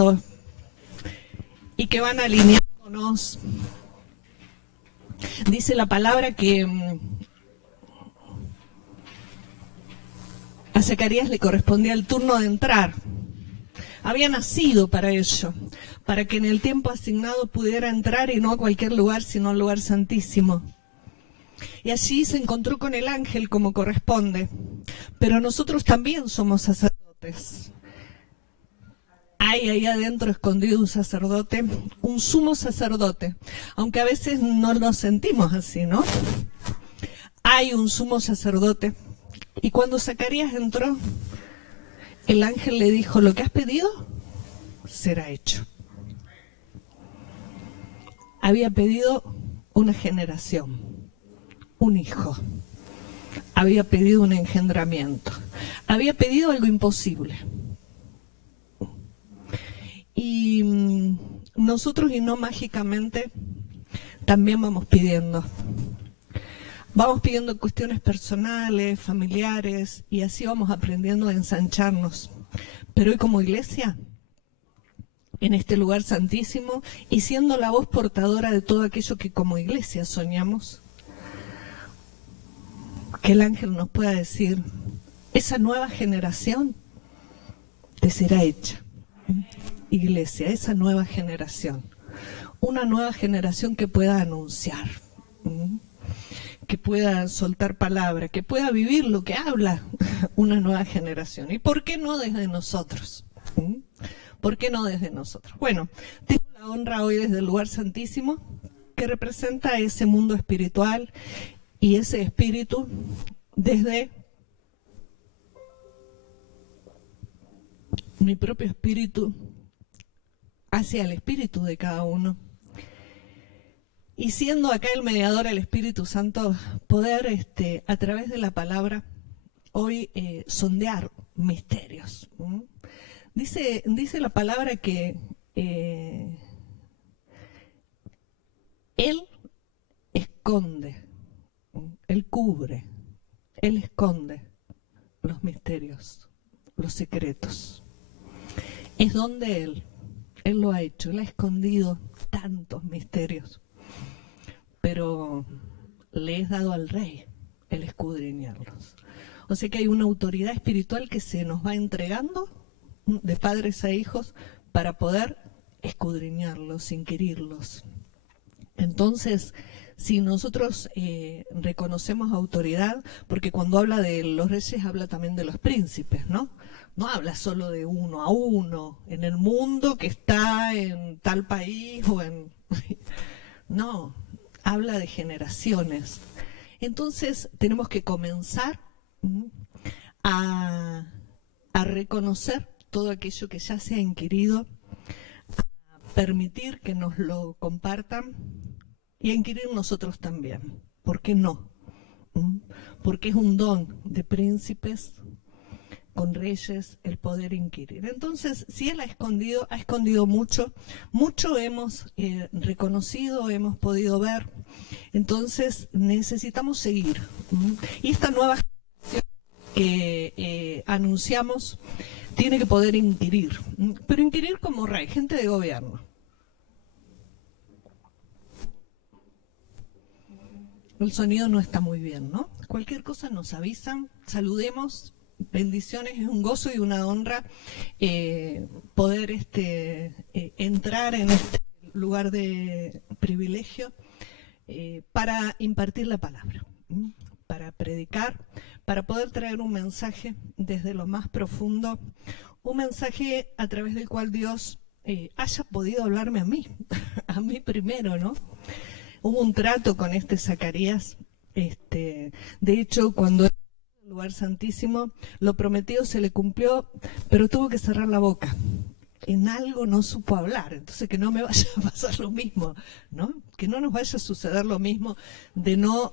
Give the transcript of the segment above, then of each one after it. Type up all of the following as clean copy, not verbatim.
guiando y que van alineándonos. Dice la palabra que a Zacarías le correspondía el turno de entrar. Había nacido para ello, para que en el tiempo asignado pudiera entrar y no a cualquier lugar, sino al lugar santísimo. Y allí se encontró con el ángel como corresponde. Pero nosotros también somos sacerdotes. Hay ahí adentro escondido un sacerdote, un sumo sacerdote, aunque a veces no nos sentimos así, ¿no? Hay un sumo sacerdote. Y cuando Zacarías entró, el ángel le dijo: lo que has pedido será hecho. Había pedido una generación, un hijo. Había pedido un engendramiento. Había pedido algo imposible. Y nosotros, y no mágicamente, también vamos pidiendo. Vamos pidiendo cuestiones personales, familiares, y así vamos aprendiendo a ensancharnos. Pero hoy como iglesia, en este lugar santísimo, y siendo la voz portadora de todo aquello que como iglesia soñamos, que el ángel nos pueda decir: esa nueva generación te será hecha. Iglesia, esa nueva generación. Una nueva generación que pueda anunciar, que pueda soltar palabra, que pueda vivir lo que habla una nueva generación. ¿Y por qué no desde nosotros? ¿Por qué no desde nosotros? Bueno, tengo la honra hoy desde el lugar santísimo, que representa ese mundo espiritual y ese espíritu desde mi propio espíritu hacia el espíritu de cada uno. Y siendo acá el mediador, el Espíritu Santo, poder a través de la palabra hoy sondear misterios. Dice la palabra que Él esconde, Él cubre, Él esconde los misterios, los secretos. Es donde Él lo ha hecho, Él ha escondido tantos misterios. Pero le es dado al Rey el escudriñarlos. O sea que hay una autoridad espiritual que se nos va entregando de padres a hijos para poder escudriñarlos, inquirirlos. Entonces, si nosotros reconocemos autoridad, porque cuando habla de los reyes habla también de los príncipes, ¿no? No habla solo de uno a uno, en el mundo que está en tal país o en... No, habla de generaciones. Entonces tenemos que comenzar a reconocer todo aquello que ya se ha inquirido, a permitir que nos lo compartan y a inquirir nosotros también. ¿Por qué no? Porque es un don de príncipes con reyes el poder inquirir. Entonces, si Él ha escondido mucho, mucho hemos reconocido, hemos podido ver. Entonces, necesitamos seguir. Y esta nueva generación que anunciamos tiene que poder inquirir, pero inquirir como rey, gente de gobierno. El sonido no está muy bien, ¿no? Cualquier cosa nos avisan, saludemos. Bendiciones, es un gozo y una honra poder entrar en este lugar de privilegio para impartir la palabra, para predicar, para poder traer un mensaje desde lo más profundo, un mensaje a través del cual Dios haya podido hablarme a mí, a mí primero, ¿no? Hubo un trato con Zacarías, de hecho, cuando lugar santísimo, lo prometido se le cumplió, pero tuvo que cerrar la boca. En algo no supo hablar, entonces que no me vaya a pasar lo mismo, ¿no? Que no nos vaya a suceder lo mismo de no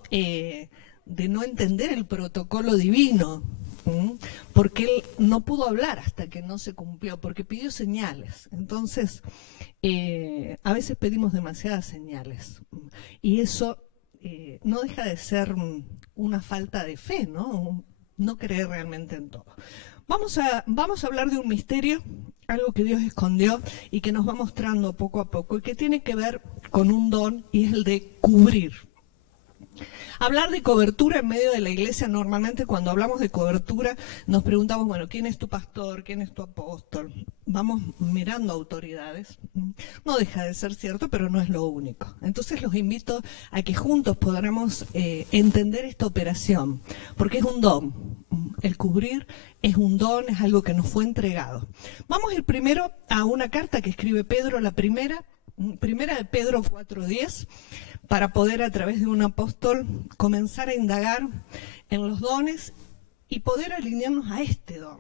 entender el protocolo divino, porque él no pudo hablar hasta que no se cumplió, porque pidió señales. Entonces, a veces pedimos demasiadas señales, y eso no deja de ser una falta de fe, ¿no? No creer realmente en todo. Vamos a hablar de un misterio, algo que Dios escondió y que nos va mostrando poco a poco y que tiene que ver con un don y es el de cubrir. Hablar de cobertura en medio de la iglesia, normalmente cuando hablamos de cobertura nos preguntamos, bueno, ¿quién es tu pastor? ¿Quién es tu apóstol? Vamos mirando autoridades. No deja de ser cierto, pero no es lo único. Entonces los invito a que juntos podamos entender esta operación, porque es un don. El cubrir es un don, es algo que nos fue entregado. Vamos a ir primero a una carta que escribe Pedro, la primera de Pedro 4:10, para poder a través de un apóstol comenzar a indagar en los dones y poder alinearnos a este don,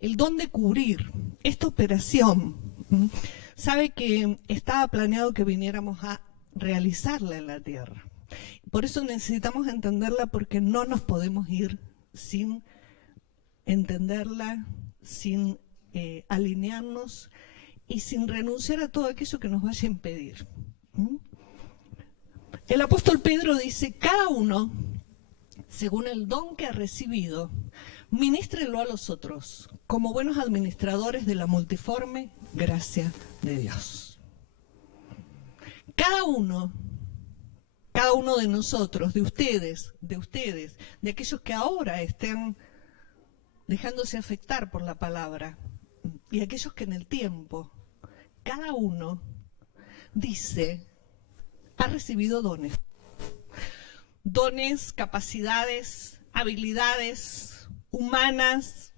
el don de cubrir, esta operación. Sabe que estaba planeado que viniéramos a realizarla en la tierra. Por eso necesitamos entenderla, porque no nos podemos ir sin entenderla, sin alinearnos y sin renunciar a todo aquello que nos vaya a impedir. El apóstol Pedro dice, cada uno, según el don que ha recibido, ministrelo a los otros, como buenos administradores de la multiforme gracia de Dios. Cada uno de nosotros, de ustedes, de aquellos que ahora estén dejándose afectar por la palabra, y aquellos que en el tiempo, cada uno dice, ha recibido dones. Dones, capacidades, habilidades humanas,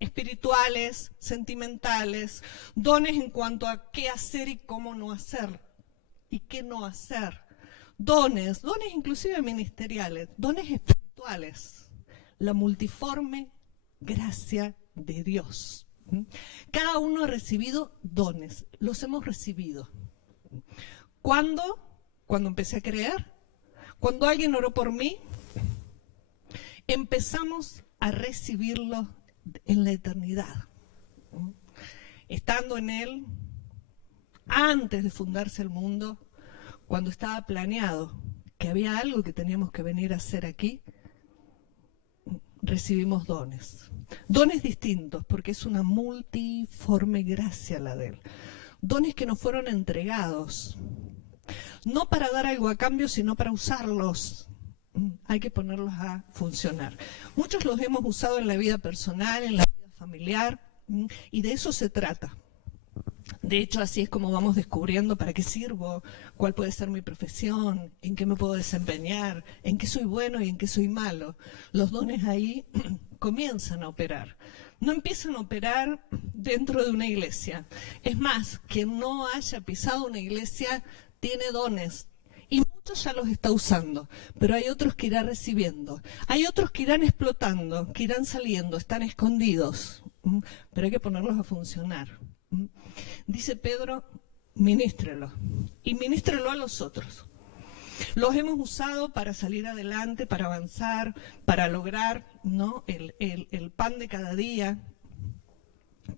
espirituales, sentimentales, dones en cuanto a qué hacer y cómo no hacer, y qué no hacer. Dones inclusive ministeriales, dones espirituales, la multiforme gracia de Dios. Cada uno ha recibido dones, los hemos recibido. ¿Cuándo? Cuando empecé a creer, cuando alguien oró por mí, empezamos a recibirlo en la eternidad. Estando en Él, antes de fundarse el mundo, cuando estaba planeado que había algo que teníamos que venir a hacer aquí, recibimos dones. Dones distintos, porque es una multiforme gracia la de Él. Dones que nos fueron entregados, no para dar algo a cambio, sino para usarlos. Hay que ponerlos a funcionar. Muchos los hemos usado en la vida personal, en la vida familiar, y de eso se trata. De hecho, así es como vamos descubriendo para qué sirvo, cuál puede ser mi profesión, en qué me puedo desempeñar, en qué soy bueno y en qué soy malo. Los dones ahí comienzan a operar. No empiezan a operar dentro de una iglesia. Es más, quien no haya pisado una iglesia tiene dones. Y muchos ya los está usando, pero hay otros que irán recibiendo. Hay otros que irán explotando, que irán saliendo, están escondidos. Pero hay que ponerlos a funcionar. Dice Pedro, ministrelo. Y ministrelo a los otros. Los hemos usado para salir adelante, para avanzar, para lograr, ¿no?, el pan de cada día.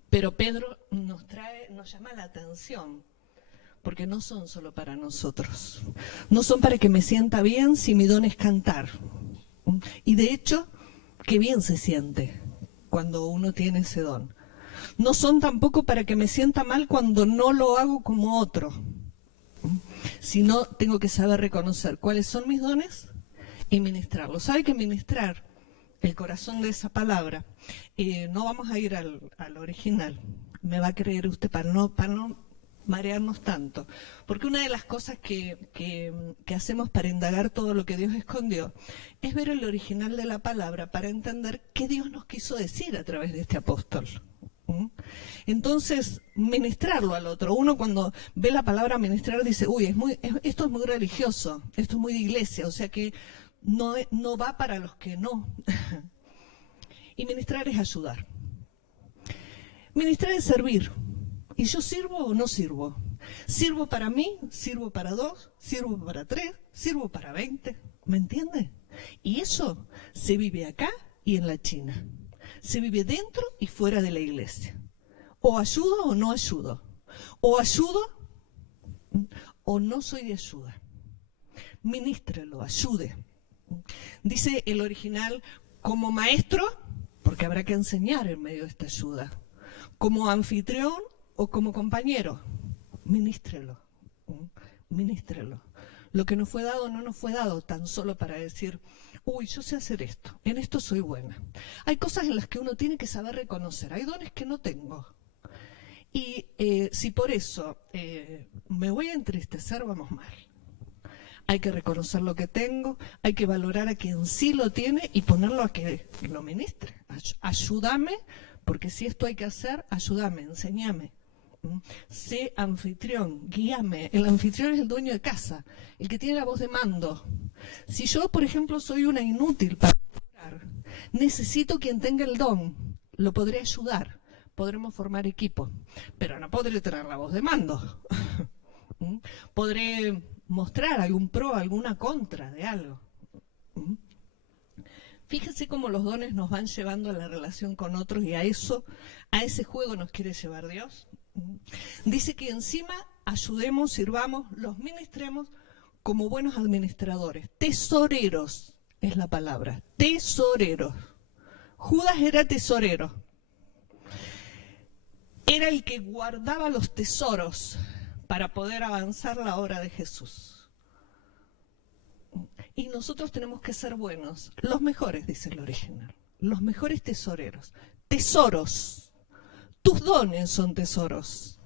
Pero Pedro nos llama la atención, porque no son solo para nosotros. No son para que me sienta bien si mi don es cantar. Y de hecho, qué bien se siente cuando uno tiene ese don. No son tampoco para que me sienta mal cuando no lo hago como otro. Sino tengo que saber reconocer cuáles son mis dones y ministrarlos. ¿Sabe que ministrar el corazón de esa palabra? No vamos a ir al original. Me va a creer usted para no marearnos tanto. Porque una de las cosas que hacemos para indagar todo lo que Dios escondió es ver el original de la palabra para entender qué Dios nos quiso decir a través de este apóstol. Entonces, ministrarlo al otro. Uno cuando ve la palabra ministrar dice, uy, esto es muy religioso, esto es muy de iglesia, o sea que no va para los que no. Y ministrar es ayudar. Ministrar es servir. ¿Y yo sirvo o no sirvo? ¿Sirvo para mí? ¿Sirvo para 2? ¿Sirvo para 3? ¿Sirvo para 20? ¿Me entiende? Y eso se vive acá y en la China. Se vive dentro y fuera de la iglesia. O ayudo o no ayudo. O ayudo o no soy de ayuda. Ministrelo, ayude. Dice el original, como maestro, porque habrá que enseñar en medio de esta ayuda. Como anfitrión o como compañero, ministrelo, ministrelo. Lo que nos fue dado no nos fue dado tan solo para decir, uy, yo sé hacer esto, en esto soy buena. Hay cosas en las que uno tiene que saber reconocer, hay dones que no tengo. Y si por eso me voy a entristecer, vamos mal. Hay que reconocer lo que tengo, hay que valorar a quien sí lo tiene y ponerlo a que lo ministre. Ayúdame, porque si esto hay que hacer, ayúdame, enséñame. Sé anfitrión, guíame. El anfitrión es el dueño de casa, el que tiene la voz de mando. Si yo, por ejemplo, soy una inútil para orar, necesito quien tenga el don, lo podré ayudar. Podremos formar equipo, pero no podré tener la voz de mando. Podré mostrar algún pro, alguna contra de algo. Fíjense cómo los dones nos van llevando a la relación con otros y a ese juego nos quiere llevar Dios. Dice que encima ayudemos, sirvamos, los ministremos como buenos administradores. Tesoreros es la palabra, tesoreros. Judas era tesorero. Era el que guardaba los tesoros para poder avanzar la obra de Jesús. Y nosotros tenemos que ser buenos, los mejores, dice el original, los mejores tesoreros. Tesoros. Tus dones son tesoros.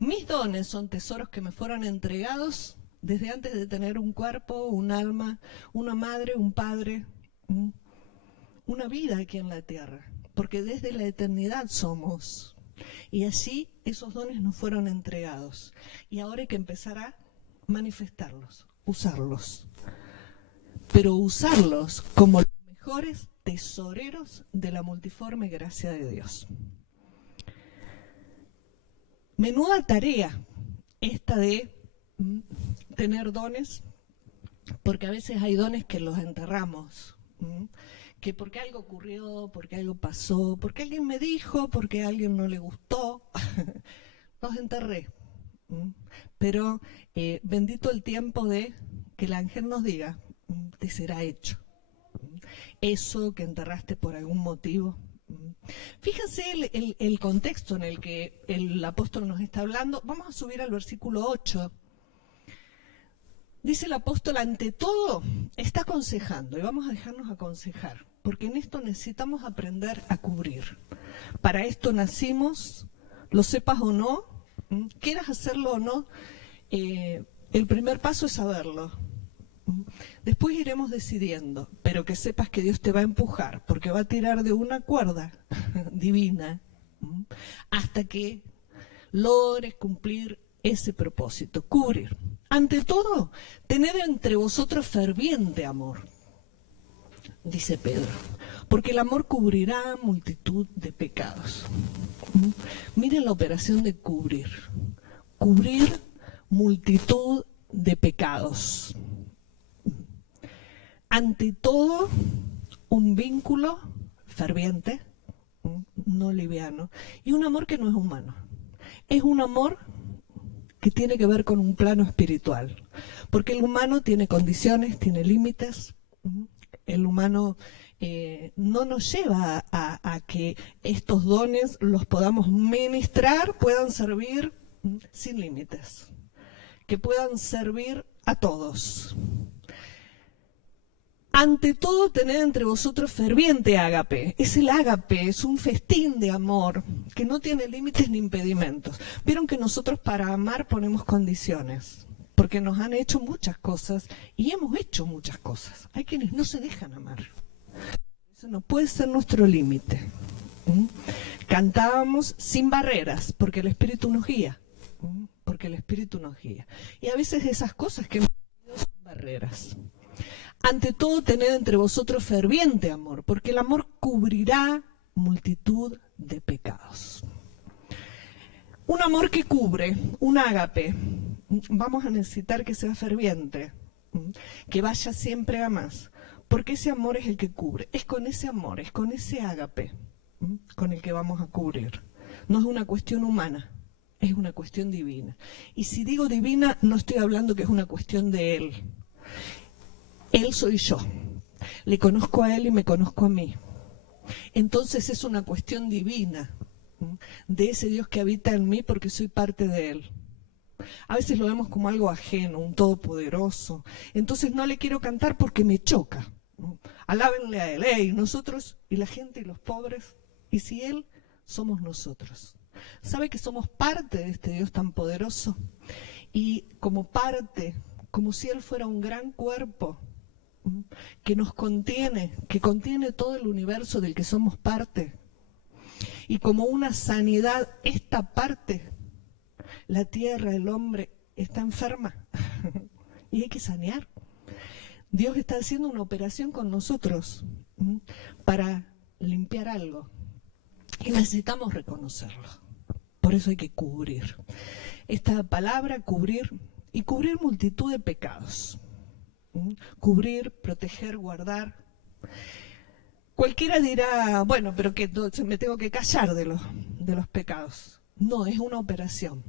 Mis dones son tesoros que me fueron entregados desde antes de tener un cuerpo, un alma, una madre, un padre, una vida aquí en la tierra. Porque desde la eternidad somos. Y así esos dones nos fueron entregados. Y ahora hay que empezar a manifestarlos, usarlos. Pero usarlos como los mejores tesoreros de la multiforme gracia de Dios. Menuda tarea esta de tener dones, porque a veces hay dones que los enterramos. Que porque algo ocurrió, porque algo pasó, porque alguien me dijo, porque a alguien no le gustó, los enterré. Pero bendito el tiempo de que el ángel nos diga, te será hecho. Eso que enterraste por algún motivo. Fíjense el contexto en el que el apóstol nos está hablando. Vamos a subir al versículo 8. Dice el apóstol, ante todo, está aconsejando, y vamos a dejarnos aconsejar, porque en esto necesitamos aprender a cubrir. Para esto nacimos, lo sepas o no, quieras hacerlo o no, el primer paso es saberlo. Después iremos decidiendo, pero que sepas que Dios te va a empujar, porque va a tirar de una cuerda divina, hasta que logres cumplir ese propósito, cubrir. Ante todo, tened entre vosotros ferviente amor, dice Pedro, porque el amor cubrirá multitud de pecados. Miren la operación de cubrir. Cubrir multitud de pecados. Ante todo, un vínculo ferviente, no liviano, y un amor que no es humano. Es un amor que tiene que ver con un plano espiritual, porque el humano tiene condiciones, tiene límites. El humano no nos lleva a que estos dones los podamos ministrar, puedan servir sin límites, que puedan servir a todos. Ante todo, tened entre vosotros ferviente ágape. Es el ágape, es un festín de amor que no tiene límites ni impedimentos. Vieron que nosotros para amar ponemos condiciones, porque nos han hecho muchas cosas y hemos hecho muchas cosas. Hay quienes no se dejan amar. Eso no puede ser nuestro límite. Cantábamos sin barreras, porque el Espíritu nos guía. Porque el Espíritu nos guía. Y a veces esas cosas que hemos tenido son barreras. Ante todo, tened entre vosotros ferviente amor, porque el amor cubrirá multitud de pecados. Un amor que cubre, un ágape, vamos a necesitar que sea ferviente, que vaya siempre a más, porque ese amor es el que cubre. Es con ese amor, es con ese ágape con el que vamos a cubrir. No es una cuestión humana, es una cuestión divina. Y si digo divina, no estoy hablando que es una cuestión de Él. Él soy yo. Le conozco a Él y me conozco a mí. entonces es una cuestión divina, de ese Dios que habita en mí porque soy parte de Él. A veces lo vemos como algo ajeno, un todopoderoso. Entonces no le quiero cantar porque me choca. Alábenle a Él, y nosotros, y la gente, y los pobres. Y si Él, somos nosotros. ¿Sabe que somos parte de este Dios tan poderoso? Y como parte, como si Él fuera un gran cuerpo que nos contiene, que contiene todo el universo del que somos parte. Y como una sanidad, esta parte, la tierra, el hombre, está enferma y hay que sanear. Dios está haciendo una operación con nosotros para limpiar algo y necesitamos reconocerlo. Por eso hay que cubrir. Esta palabra, cubrir, y cubrir multitud de pecados. Cubrir, proteger, guardar. Cualquiera dirá, bueno, pero que me tengo que callar de los pecados. No, es una operación.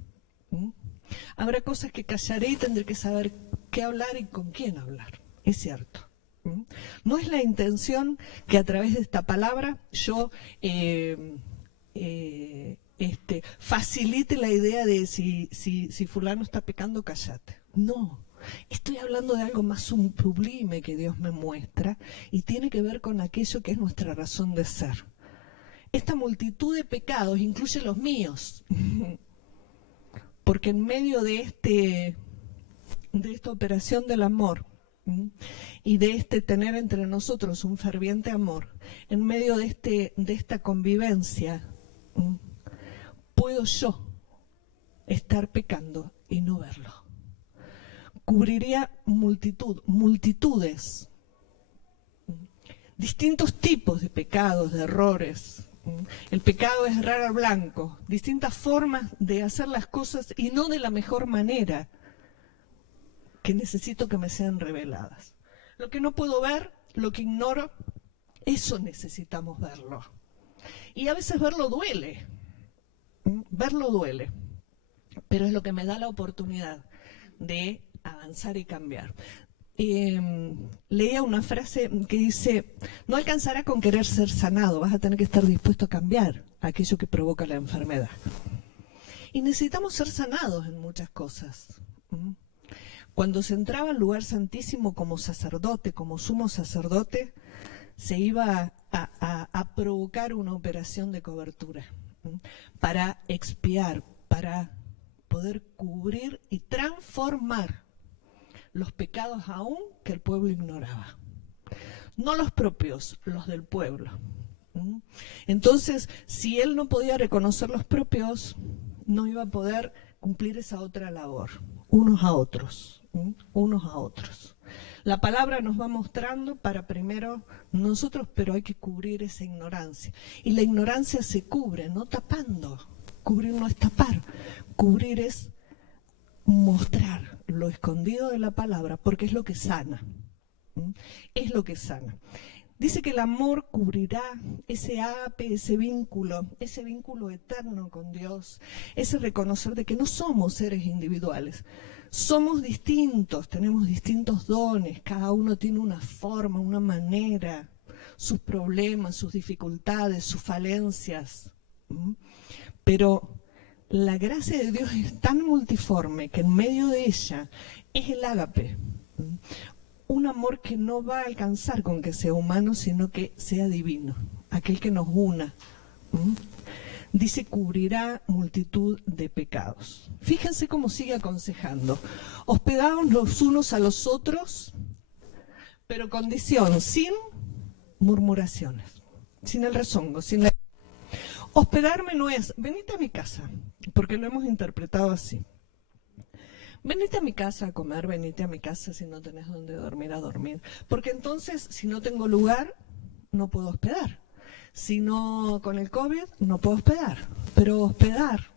Habrá cosas que callaré y tendré que saber qué hablar y con quién hablar. Es cierto. No es la intención que a través de esta palabra yo facilite la idea de si fulano está pecando, cállate. No. Estoy hablando de algo más sublime que Dios me muestra y tiene que ver con aquello que es nuestra razón de ser. Esta multitud de pecados incluye los míos, porque en medio de esta operación del amor y de tener entre nosotros un ferviente amor, en medio de esta convivencia, puedo yo estar pecando y no verlo. Cubriría multitudes, distintos tipos de pecados, de errores. El pecado es errar al blanco, distintas formas de hacer las cosas y no de la mejor manera, que necesito que me sean reveladas. Lo que no puedo ver, lo que ignoro, eso necesitamos verlo. Y a veces verlo duele, pero es lo que me da la oportunidad de avanzar y cambiar. Leía una frase que dice, no alcanzará con querer ser sanado, vas a tener que estar dispuesto a cambiar aquello que provoca la enfermedad. Y necesitamos ser sanados en muchas cosas. Cuando se entraba al lugar santísimo como sacerdote, como sumo sacerdote, se iba a provocar una operación de cobertura para expiar, para poder cubrir y transformar los pecados aún que el pueblo ignoraba. No los propios, los del pueblo. Entonces, si él no podía reconocer los propios, no iba a poder cumplir esa otra labor, unos a otros. La palabra nos va mostrando para primero nosotros, pero hay que cubrir esa ignorancia. Y la ignorancia se cubre, no tapando. Cubrir no es tapar, cubrir es mostrar lo escondido de la palabra, porque es lo que sana. Es lo que sana. Dice que el amor cubrirá ese ágape, ese vínculo eterno con Dios, ese reconocer de que no somos seres individuales. Somos distintos, tenemos distintos dones, cada uno tiene una forma, una manera, sus problemas, sus dificultades, sus falencias. Pero la gracia de Dios es tan multiforme que en medio de ella es el ágape. Un amor que no va a alcanzar con que sea humano, sino que sea divino, aquel que nos una. Dice, cubrirá multitud de pecados. Fíjense cómo sigue aconsejando. Hospedaos los unos a los otros, pero condición, sin murmuraciones, sin el rezongo, sin la... Hospedarme no es, venite a mi casa, porque lo hemos interpretado así. Venite a mi casa a comer, venite a mi casa si no tenés donde dormir, a dormir. Porque entonces, si no tengo lugar, no puedo hospedar. Si no, con el COVID, no puedo hospedar. Pero hospedar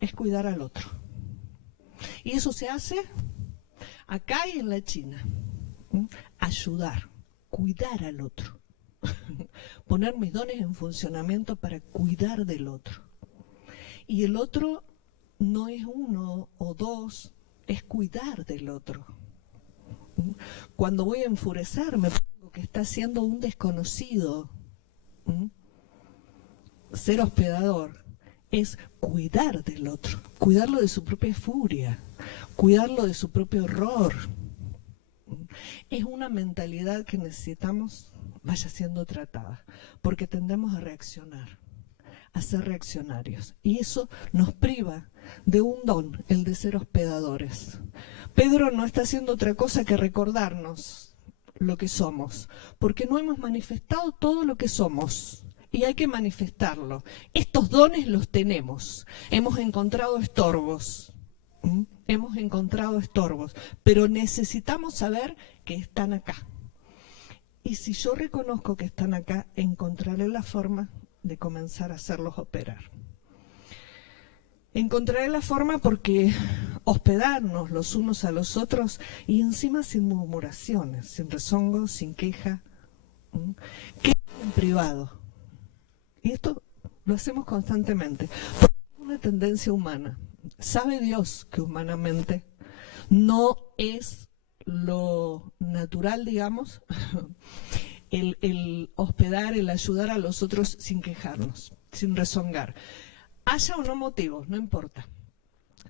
es cuidar al otro. Y eso se hace acá y en la China. Ayudar, cuidar al otro. Poner mis dones en funcionamiento para cuidar del otro. Y el otro no es uno o dos, es cuidar del otro. Cuando voy a enfurecer, me pongo que está haciendo un desconocido. Ser hospedador es cuidar del otro, cuidarlo de su propia furia, cuidarlo de su propio horror. Es una mentalidad que necesitamos vaya siendo tratada, porque tendemos a reaccionar, a ser reaccionarios, y eso nos priva de un don, el de ser hospedadores. Pedro no está haciendo otra cosa que recordarnos lo que somos, porque no hemos manifestado todo lo que somos. Y hay que manifestarlo. Estos dones los tenemos. Hemos encontrado estorbos. Hemos encontrado estorbos. Pero necesitamos saber que están acá. Y si yo reconozco que están acá, encontraré la forma de comenzar a hacerlos operar. Encontraré la forma porque hospedarnos los unos a los otros y encima sin murmuraciones, sin rezongo, sin queja. ¿Qué en privado? Y esto lo hacemos constantemente, porque es una tendencia humana. Sabe Dios que humanamente no es lo natural, digamos, el hospedar, el ayudar a los otros sin quejarnos, sin rezongar. Haya o no motivos, no importa.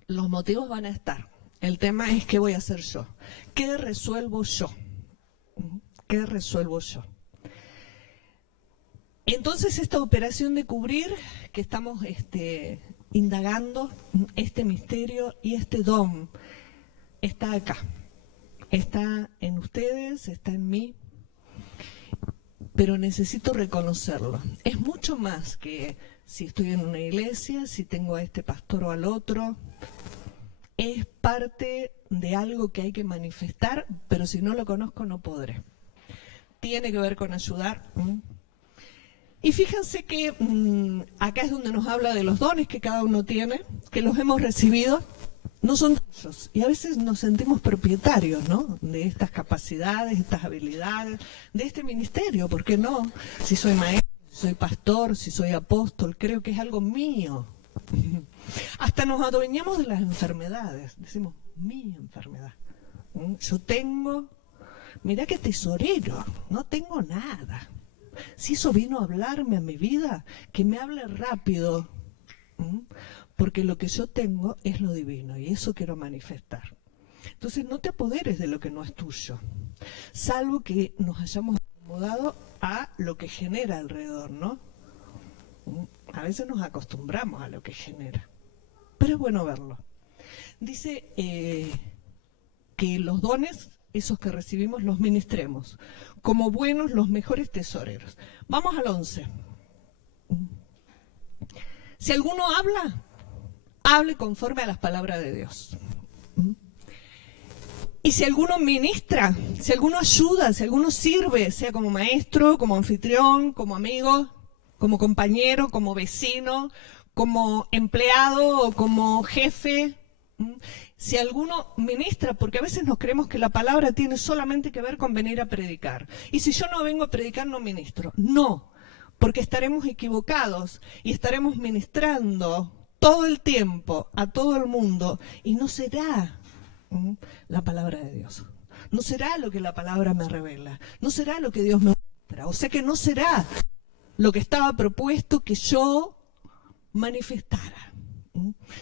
Los motivos van a estar. El tema es qué voy a hacer yo. ¿Qué resuelvo yo? ¿Qué resuelvo yo? Entonces esta operación de cubrir que estamos indagando, este misterio y este don, está acá. Está en ustedes, está en mí, pero necesito reconocerlo. Es mucho más que si estoy en una iglesia, si tengo a este pastor o al otro. Es parte de algo que hay que manifestar, pero si no lo conozco no podré. Tiene que ver con ayudar. Y fíjense que acá es donde nos habla de los dones que cada uno tiene, que los hemos recibido, no son tuyos. Y a veces nos sentimos propietarios, ¿no?, de estas capacidades, estas habilidades, de este ministerio. ¿Por qué no? Si soy maestro, si soy pastor, si soy apóstol, creo que es algo mío. Hasta nos adueñamos de las enfermedades. Decimos, mi enfermedad. Yo tengo, mirá qué tesorero, no tengo nada. Si eso vino a hablarme a mi vida, que me hable rápido, porque lo que yo tengo es lo divino y eso quiero manifestar. Entonces no te apoderes de lo que no es tuyo, salvo que nos hayamos acomodado a lo que genera alrededor, ¿no? A veces nos acostumbramos a lo que genera, pero es bueno verlo. Dice que los dones, esos que recibimos, los ministremos como buenos, los mejores tesoreros. Vamos al 11. Si alguno habla, hable conforme a las palabras de Dios. Y si alguno ministra, si alguno ayuda, si alguno sirve, sea como maestro, como anfitrión, como amigo, como compañero, como vecino, como empleado o como jefe. Si alguno ministra, porque a veces nos creemos que la palabra tiene solamente que ver con venir a predicar. Y si yo no vengo a predicar, no ministro. No, porque estaremos equivocados y estaremos ministrando todo el tiempo a todo el mundo y no será la palabra de Dios. No será lo que la palabra me revela. No será lo que Dios me muestra. O sea que no será lo que estaba propuesto que yo manifestara.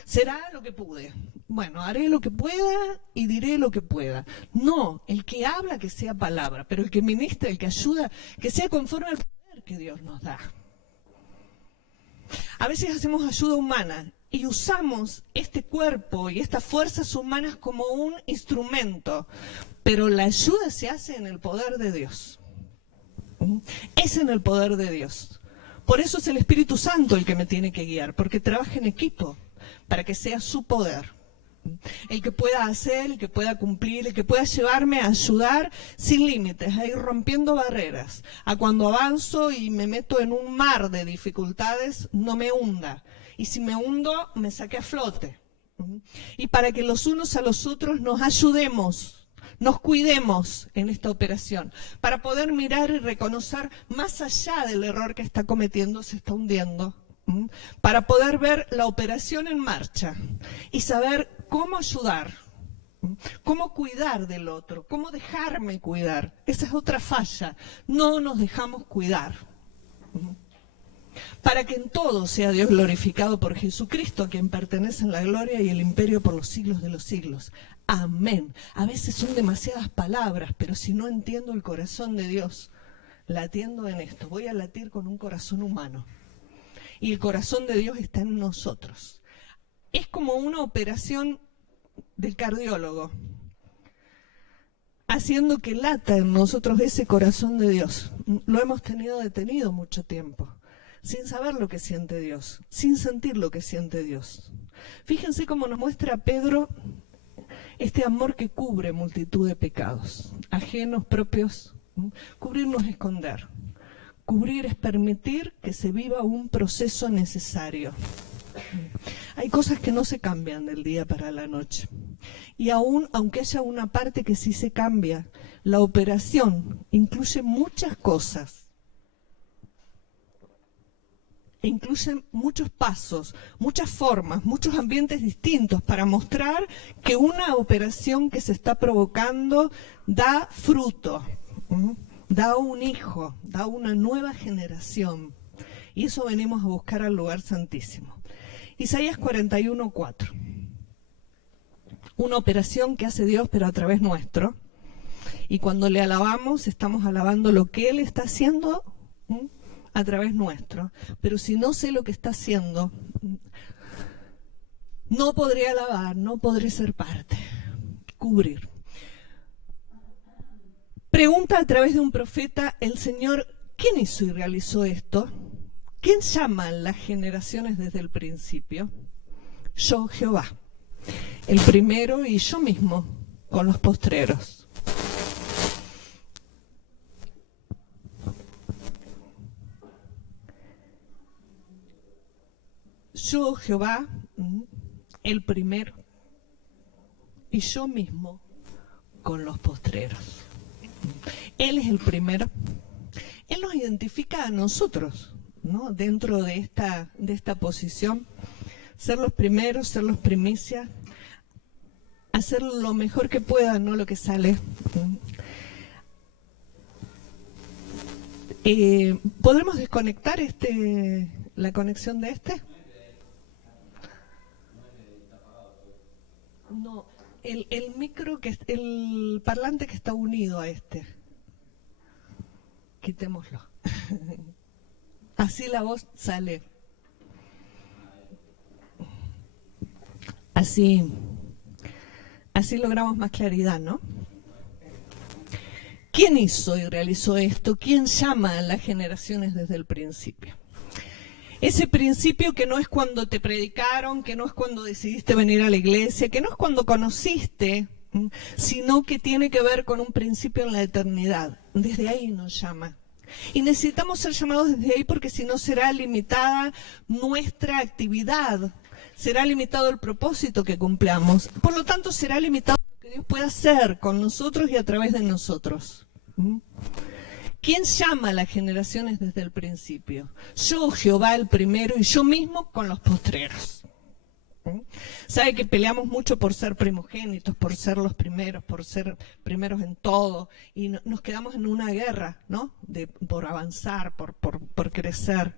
Será lo que pude. Bueno, haré lo que pueda y diré lo que pueda. No, el que habla que sea palabra, pero el que ministra, el que ayuda, que sea conforme al poder que Dios nos da. A veces hacemos ayuda humana y usamos este cuerpo y estas fuerzas humanas como un instrumento, pero la ayuda se hace en el poder de Dios. Es en el poder de Dios. Por eso es el Espíritu Santo el que me tiene que guiar, porque trabaja en equipo, para que sea su poder. El que pueda hacer, el que pueda cumplir, el que pueda llevarme a ayudar sin límites, a ir rompiendo barreras, a cuando avanzo y me meto en un mar de dificultades, no me hunda. Y si me hundo, me saque a flote. Y para que los unos a los otros nos ayudemos, nos cuidemos en esta operación, para poder mirar y reconocer más allá del error que está cometiendo, se está hundiendo, para poder ver la operación en marcha y saber cómo ayudar ¿Cómo cuidar del otro? ¿Cómo dejarme cuidar? Esa es otra falla. No nos dejamos cuidar. Para que en todo sea Dios glorificado por Jesucristo, a quien pertenecen la gloria y el imperio por los siglos de los siglos. Amén. A veces son demasiadas palabras, pero si no entiendo el corazón de Dios, latiendo en esto, voy a latir con un corazón humano. Y el corazón de Dios está en nosotros. Es como una operación del cardiólogo, haciendo que lata en nosotros ese corazón de Dios. Lo hemos tenido detenido mucho tiempo, sin saber lo que siente Dios, sin sentir lo que siente Dios. Fíjense cómo nos muestra Pedro este amor que cubre multitud de pecados, ajenos, propios. Cubrir no es esconder. Cubrir es permitir que se viva un proceso necesario. Hay cosas que no se cambian del día para la noche. Y aún, aunque haya una parte que sí se cambia, la operación incluye muchas cosas. Incluye muchos pasos, muchas formas, muchos ambientes distintos para mostrar que una operación que se está provocando da fruto, da un hijo, da una nueva generación. Y eso venimos a buscar al lugar santísimo. Isaías 41:4. Una operación que hace Dios, pero a través nuestro. Y cuando le alabamos, estamos alabando lo que Él está haciendo a través nuestro. Pero si no sé lo que está haciendo, no podré alabar, no podré ser parte. Cubrir. Pregunta a través de un profeta el Señor: ¿quién hizo y realizó esto? ¿Quién llama a las generaciones desde el principio? Yo, Jehová, el primero, y yo mismo, con los postreros. Yo, Jehová, el primero, y yo mismo, con los postreros. Él es el primero. Él nos identifica a nosotros, ¿no? Dentro de esta posición, ser los primeros, ser los primicias, hacer lo mejor que pueda, no lo que sale. ¿Podremos desconectar la conexión de este? No, el micro, el parlante que está unido a este. Quitémoslo. Así la voz sale. Así logramos más claridad, ¿no? ¿Quién hizo y realizó esto? ¿Quién llama a las generaciones desde el principio? Ese principio que no es cuando te predicaron, que no es cuando decidiste venir a la iglesia, que no es cuando conociste, sino que tiene que ver con un principio en la eternidad. Desde ahí nos llama. Y necesitamos ser llamados desde ahí, porque si no será limitada nuestra actividad, será limitado el propósito que cumplamos. Por lo tanto, será limitado lo que Dios puede hacer con nosotros y a través de nosotros. ¿Quién llama a las generaciones desde el principio? Yo, Jehová, el primero, y yo mismo con los postreros. Sabe que peleamos mucho por ser primogénitos, por ser los primeros, por ser primeros en todo, y nos quedamos en una guerra, ¿no? Por avanzar, por crecer.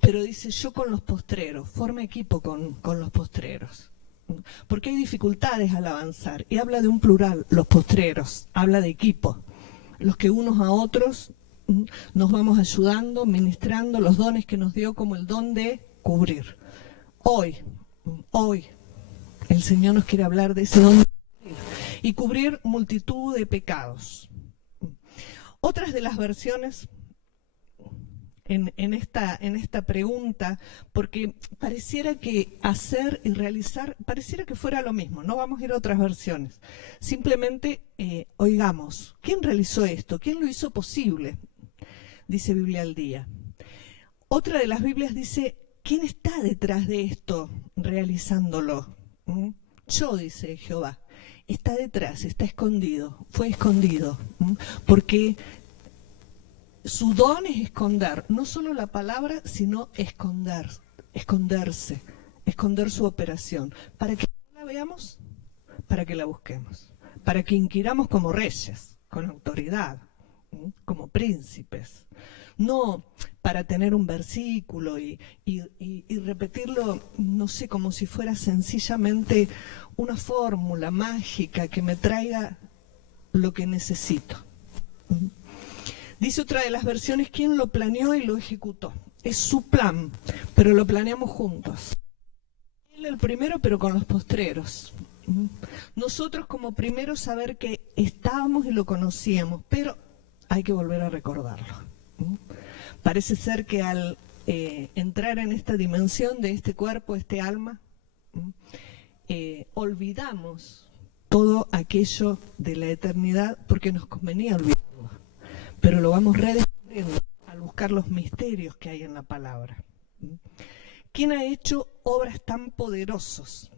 Pero dice: yo con los postreros, forma equipo con los postreros. Porque hay dificultades al avanzar, y habla de un plural, los postreros, habla de equipo. Los que unos a otros nos vamos ayudando, ministrando los dones que nos dio, como el don de cubrir. Hoy, el Señor nos quiere hablar de ese don de cubrir, y cubrir multitud de pecados. Otras de las versiones en esta pregunta, porque pareciera que hacer y realizar, pareciera que fuera lo mismo. No vamos a ir a otras versiones. Simplemente oigamos, ¿quién realizó esto? ¿Quién lo hizo posible? Dice Biblia al Día. Otra de las Biblias dice: ¿quién está detrás de esto realizándolo? Yo, dice Jehová. Está detrás, está escondido, fue escondido, porque su don es esconder, no solo la palabra, sino esconder su operación, para que no la veamos, para que la busquemos, para que inquiramos como reyes, con autoridad, como príncipes. No para tener un versículo y repetirlo, no sé, como si fuera sencillamente una fórmula mágica que me traiga lo que necesito. Dice otra de las versiones, ¿quién lo planeó y lo ejecutó? Es su plan, pero lo planeamos juntos. Él el primero, pero con los postreros. Nosotros como primero saber que estábamos y lo conocíamos, pero hay que volver a recordarlo. Parece ser que al entrar en esta dimensión de este cuerpo, este alma, olvidamos todo aquello de la eternidad porque nos convenía olvidarlo. Pero lo vamos redescubriendo al buscar los misterios que hay en la palabra. ¿Quién ha hecho obras tan poderosas,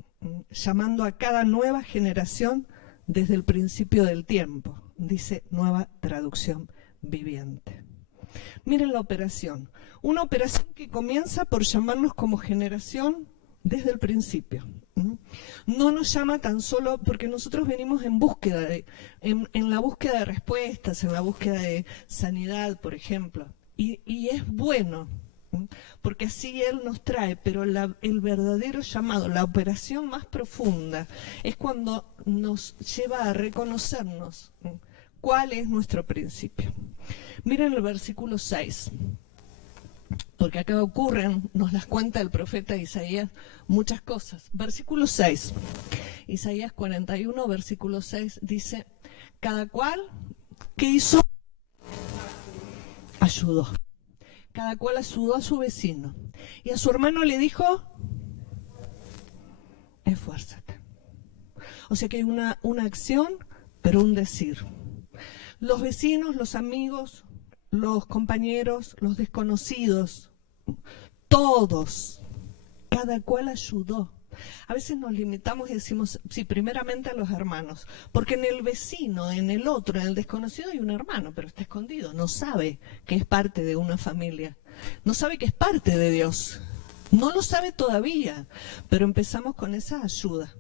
llamando a cada nueva generación desde el principio del tiempo? Dice Nueva Traducción Viviente. Miren la operación. Una operación que comienza por llamarnos como generación desde el principio. No nos llama tan solo porque nosotros venimos en búsqueda en la búsqueda de respuestas, en la búsqueda de sanidad, por ejemplo. Y es bueno, porque así Él nos trae, pero el verdadero llamado, la operación más profunda, es cuando nos lleva a reconocernos cuál es nuestro principio. Miren el versículo 6. Porque acá ocurren, nos las cuenta el profeta Isaías, muchas cosas. Versículo 6, Isaías 41, versículo 6, dice, cada cual, ¿qué hizo? Ayudó. Cada cual ayudó a su vecino. Y a su hermano le dijo, esfuérzate. O sea que hay una acción, pero un decir. Los vecinos, los amigos, los compañeros, los desconocidos, todos, cada cual ayudó. A veces nos limitamos y decimos, sí, primeramente a los hermanos, porque en el vecino, en el otro, en el desconocido hay un hermano, pero está escondido, no sabe que es parte de una familia, no sabe que es parte de Dios, no lo sabe todavía, pero empezamos con esa ayuda,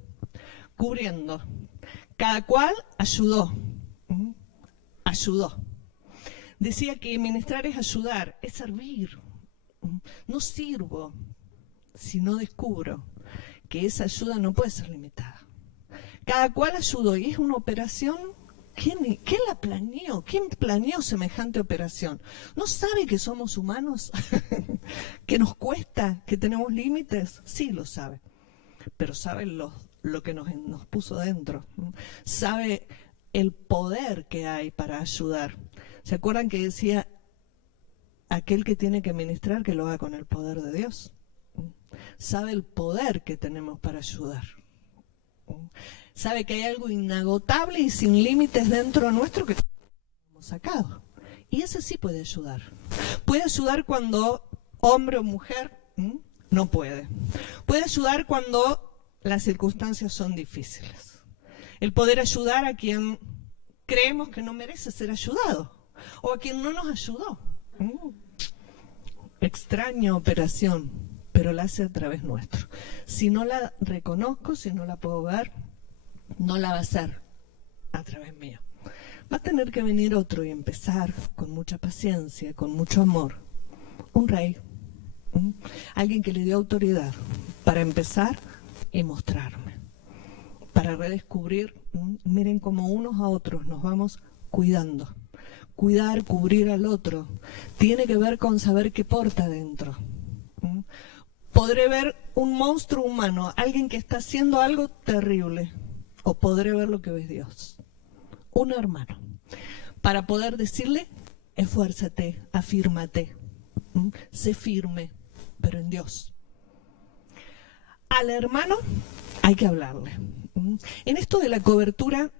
cubriendo. Cada cual ayudó, ayudó. Decía que ministrar es ayudar, es servir. No sirvo si no descubro que esa ayuda no puede ser limitada. Cada cual ayudó y es una operación. ¿Quién la planeó? ¿Quién planeó semejante operación? ¿No sabe que somos humanos? ¿Que nos cuesta? ¿Que tenemos límites? Sí lo sabe. Pero sabe lo que nos puso dentro. Sabe el poder que hay para ayudar. ¿Se acuerdan que decía aquel que tiene que ministrar que lo haga con el poder de Dios? Sabe el poder que tenemos para ayudar. Sabe que hay algo inagotable y sin límites dentro nuestro que hemos sacado. Y ese sí puede ayudar. Puede ayudar cuando hombre o mujer no puede. Puede ayudar cuando las circunstancias son difíciles. El poder ayudar a quien creemos que no merece ser ayudado. O a quien no nos ayudó. Extraña operación, pero la hace a través nuestro. Si no la reconozco, si no la puedo ver, no la va a hacer a través mío. Va a tener que venir otro y empezar con mucha paciencia, con mucho amor. Un rey, alguien que le dio autoridad para empezar y mostrarme. Para redescubrir, miren cómo unos a otros nos vamos cuidando. Cuidar, cubrir al otro, tiene que ver con saber qué porta dentro. Podré ver un monstruo humano, alguien que está haciendo algo terrible, o podré ver lo que ve Dios. Un hermano, para poder decirle, esfuérzate, afírmate, sé firme, pero en Dios. Al hermano hay que hablarle. En esto de la cobertura,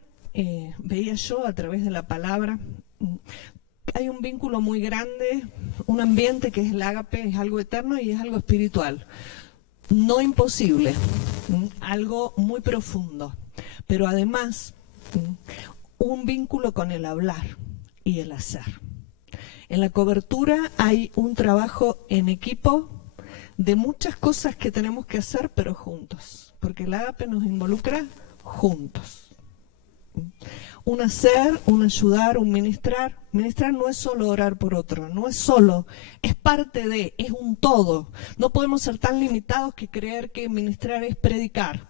veía yo a través de la palabra, hay un vínculo muy grande, un ambiente que es el ágape, es algo eterno y es algo espiritual. No imposible, algo muy profundo, pero además un vínculo con el hablar y el hacer. En la cobertura hay un trabajo en equipo de muchas cosas que tenemos que hacer, pero juntos, porque el ágape nos involucra juntos. Un hacer, un ayudar, un ministrar. Ministrar no es solo orar por otro, no es solo, es parte de, es un todo. No podemos ser tan limitados que creer que ministrar es predicar.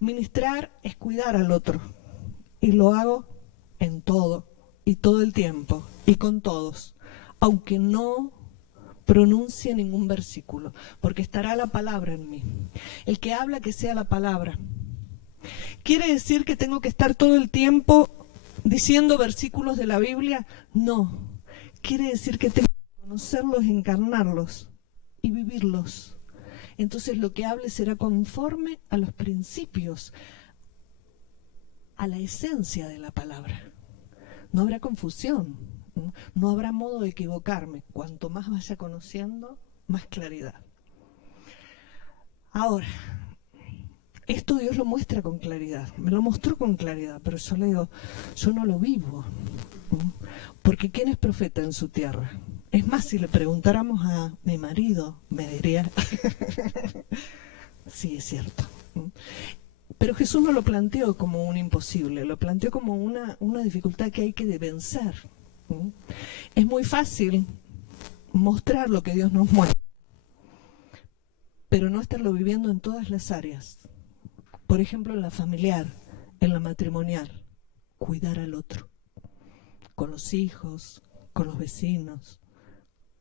Ministrar es cuidar al otro, y lo hago en todo, y todo el tiempo, y con todos, aunque no pronuncie ningún versículo, porque estará la palabra en mí. El que habla, que sea la palabra. ¿Quiere decir que tengo que estar todo el tiempo diciendo versículos de la Biblia? No. Quiere decir que tengo que conocerlos, encarnarlos y vivirlos. Entonces lo que hable será conforme a los principios, a la esencia de la palabra. No habrá confusión, no habrá modo de equivocarme. Cuanto más vaya conociendo, más claridad. Ahora, esto Dios lo muestra con claridad, me lo mostró con claridad, pero yo le digo, yo no lo vivo. Porque ¿quién es profeta en su tierra? Es más, si le preguntáramos a mi marido, me diría, sí, es cierto. Pero Jesús no lo planteó como un imposible, lo planteó como una dificultad que hay que vencer. Es muy fácil mostrar lo que Dios nos muestra, pero no estarlo viviendo en todas las áreas. Por ejemplo, en la familiar, en la matrimonial, cuidar al otro, con los hijos, con los vecinos,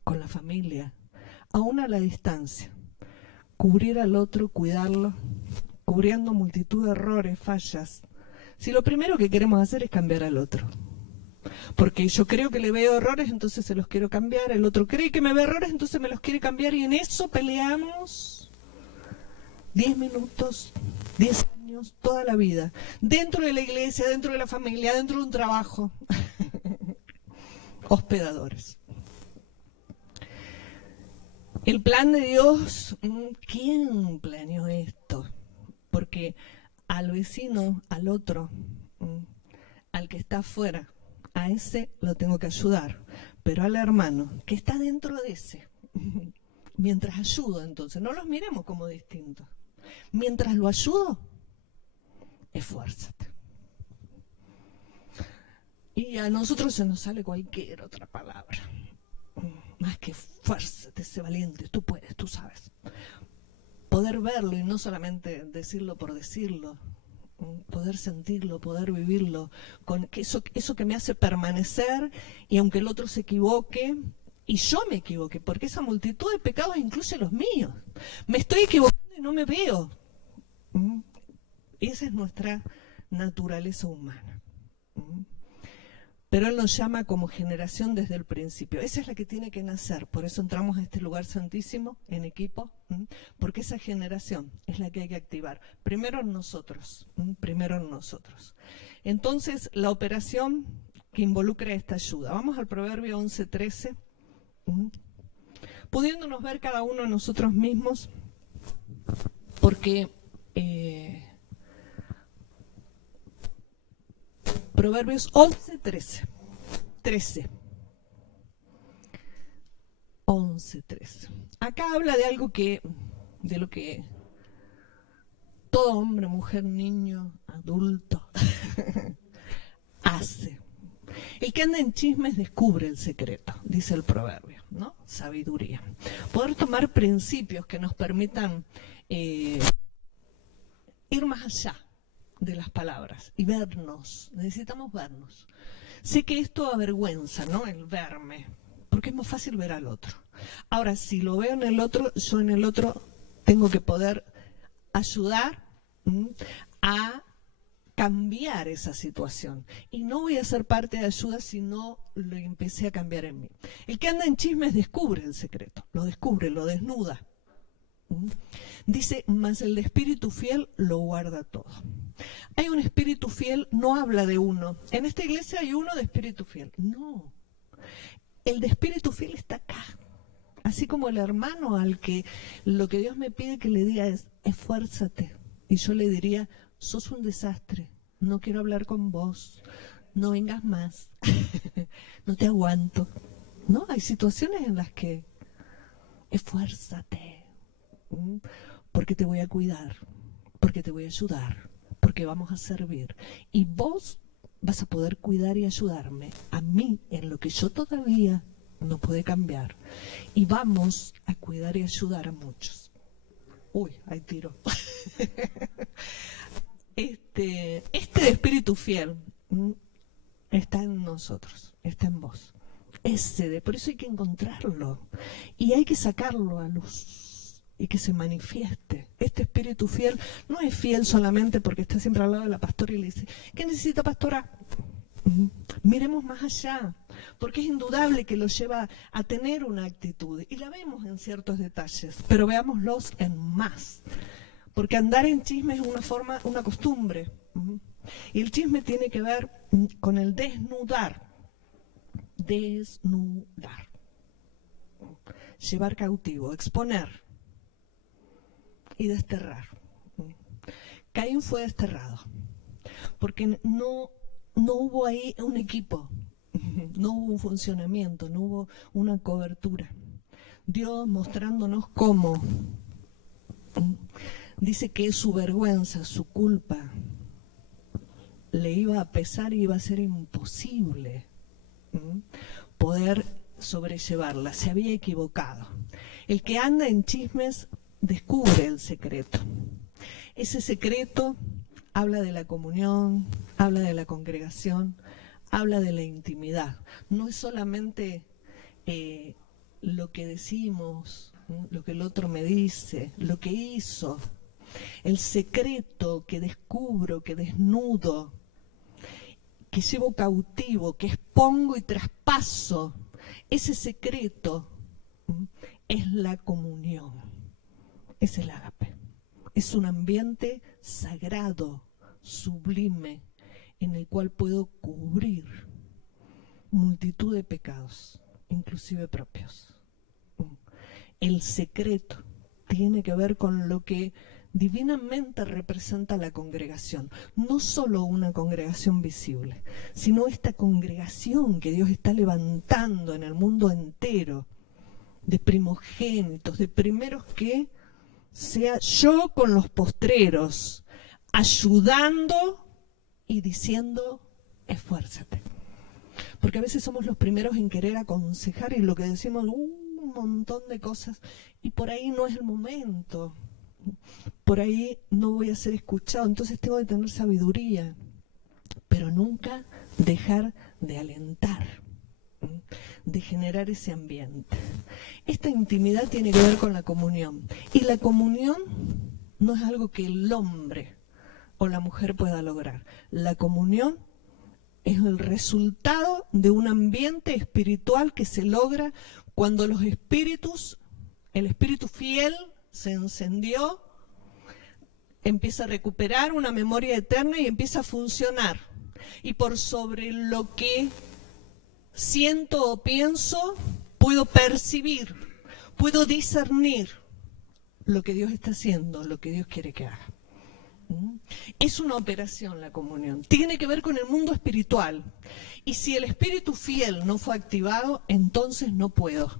con la familia, aún a la distancia. Cubrir al otro, cuidarlo, cubriendo multitud de errores, fallas. Si lo primero que queremos hacer es cambiar al otro. Porque yo creo que le veo errores, entonces se los quiero cambiar. El otro cree que me ve errores, entonces me los quiere cambiar. Y en eso peleamos 10 minutos, 10 años, toda la vida. Dentro de la iglesia, dentro de la familia, dentro de un trabajo. Hospedadores. El plan de Dios, ¿quién planeó esto? Porque al vecino, al otro, al que está afuera, a ese lo tengo que ayudar. Pero al hermano que está dentro de ese, mientras ayudo, entonces, no los miremos como distintos. Mientras lo ayudo, esfuérzate. Y a nosotros se nos sale cualquier otra palabra. Más que esfuérzate, sé valiente, tú puedes, tú sabes. Poder verlo y no solamente decirlo por decirlo, poder sentirlo, poder vivirlo, con eso que me hace permanecer, y aunque el otro se equivoque, y yo me equivoque, porque esa multitud de pecados incluye los míos. Me estoy equivocando y no me veo. Esa es nuestra naturaleza humana. Pero Él nos llama como generación desde el principio. Esa es la que tiene que nacer. Por eso entramos a este lugar santísimo en equipo, porque esa generación es la que hay que activar. Primero en nosotros, primero en nosotros. Entonces, la operación que involucra esta ayuda. Vamos al Proverbio 11:13. Pudiéndonos ver cada uno de nosotros mismos, porque Proverbios 11:13. 11:13. Acá habla de algo de lo que todo hombre, mujer, niño, adulto hace. El que anda en chismes descubre el secreto, dice el proverbio, ¿no? Sabiduría. Poder tomar principios que nos permitan ir más allá de las palabras y vernos. Necesitamos vernos. Sé que esto avergüenza, ¿no? El verme, porque es más fácil ver al otro. Ahora, si lo veo en el otro, yo en el otro tengo que poder ayudar a cambiar esa situación. Y no voy a ser parte de ayuda si no lo empecé a cambiar en mí. El que anda en chismes descubre el secreto, lo descubre, lo desnuda. Dice, mas el de espíritu fiel lo guarda todo. Hay un espíritu fiel, no habla de uno. En esta iglesia hay uno de espíritu fiel. No. El de espíritu fiel está acá. Así como el hermano al que lo que Dios me pide que le diga es, esfuérzate. Y yo le diría, sos un desastre, no quiero hablar con vos, no vengas más, no te aguanto. No, hay situaciones en las que esfuérzate, porque te voy a cuidar, porque te voy a ayudar, porque vamos a servir. Y vos vas a poder cuidar y ayudarme a mí en lo que yo todavía no pude cambiar. Y vamos a cuidar y ayudar a muchos. Uy, ahí tiro. Este espíritu fiel está en nosotros, está en vos. Por eso hay que encontrarlo y hay que sacarlo a luz y que se manifieste. Este espíritu fiel no es fiel solamente porque está siempre al lado de la pastora y le dice, ¿qué necesita, pastora? Miremos más allá, porque es indudable que lo lleva a tener una actitud y la vemos en ciertos detalles, pero veámoslos en más, porque andar en chisme es una costumbre, y el chisme tiene que ver con el desnudar, llevar cautivo, exponer y desterrar. Caín fue desterrado porque no hubo ahí un equipo, no hubo un funcionamiento, no hubo una cobertura. Dios mostrándonos cómo dice que su vergüenza, su culpa le iba a pesar y iba a ser imposible poder sobrellevarla, se había equivocado. El que anda en chismes descubre el secreto. Ese secreto habla de la comunión, habla de la congregación, habla de la intimidad. No es solamente lo que decimos, lo que el otro me dice, lo que hizo. El secreto que descubro, que desnudo, que llevo cautivo, que expongo y traspaso, ese secreto es la comunión, es el ágape. Es un ambiente sagrado, sublime, en el cual puedo cubrir multitud de pecados, inclusive propios. El secreto tiene que ver con lo que divinamente representa la congregación. No solo una congregación visible, sino esta congregación que Dios está levantando en el mundo entero, de primogénitos, de primeros que sea yo con los postreros, ayudando y diciendo, esfuérzate. Porque a veces somos los primeros en querer aconsejar y lo que decimos, un montón de cosas, y por ahí no es el momento. Por ahí no voy a ser escuchado, entonces tengo que tener sabiduría, pero nunca dejar de alentar, de generar ese ambiente. Esta intimidad tiene que ver con la comunión, y la comunión no es algo que el hombre o la mujer pueda lograr. La comunión es el resultado de un ambiente espiritual que se logra cuando los espíritus, el espíritu fiel se encendió, empieza a recuperar una memoria eterna y empieza a funcionar. Y por sobre lo que siento o pienso, puedo percibir, puedo discernir lo que Dios está haciendo, lo que Dios quiere que haga. Es una operación la comunión, tiene que ver con el mundo espiritual. Y si el espíritu fiel no fue activado, entonces no puedo.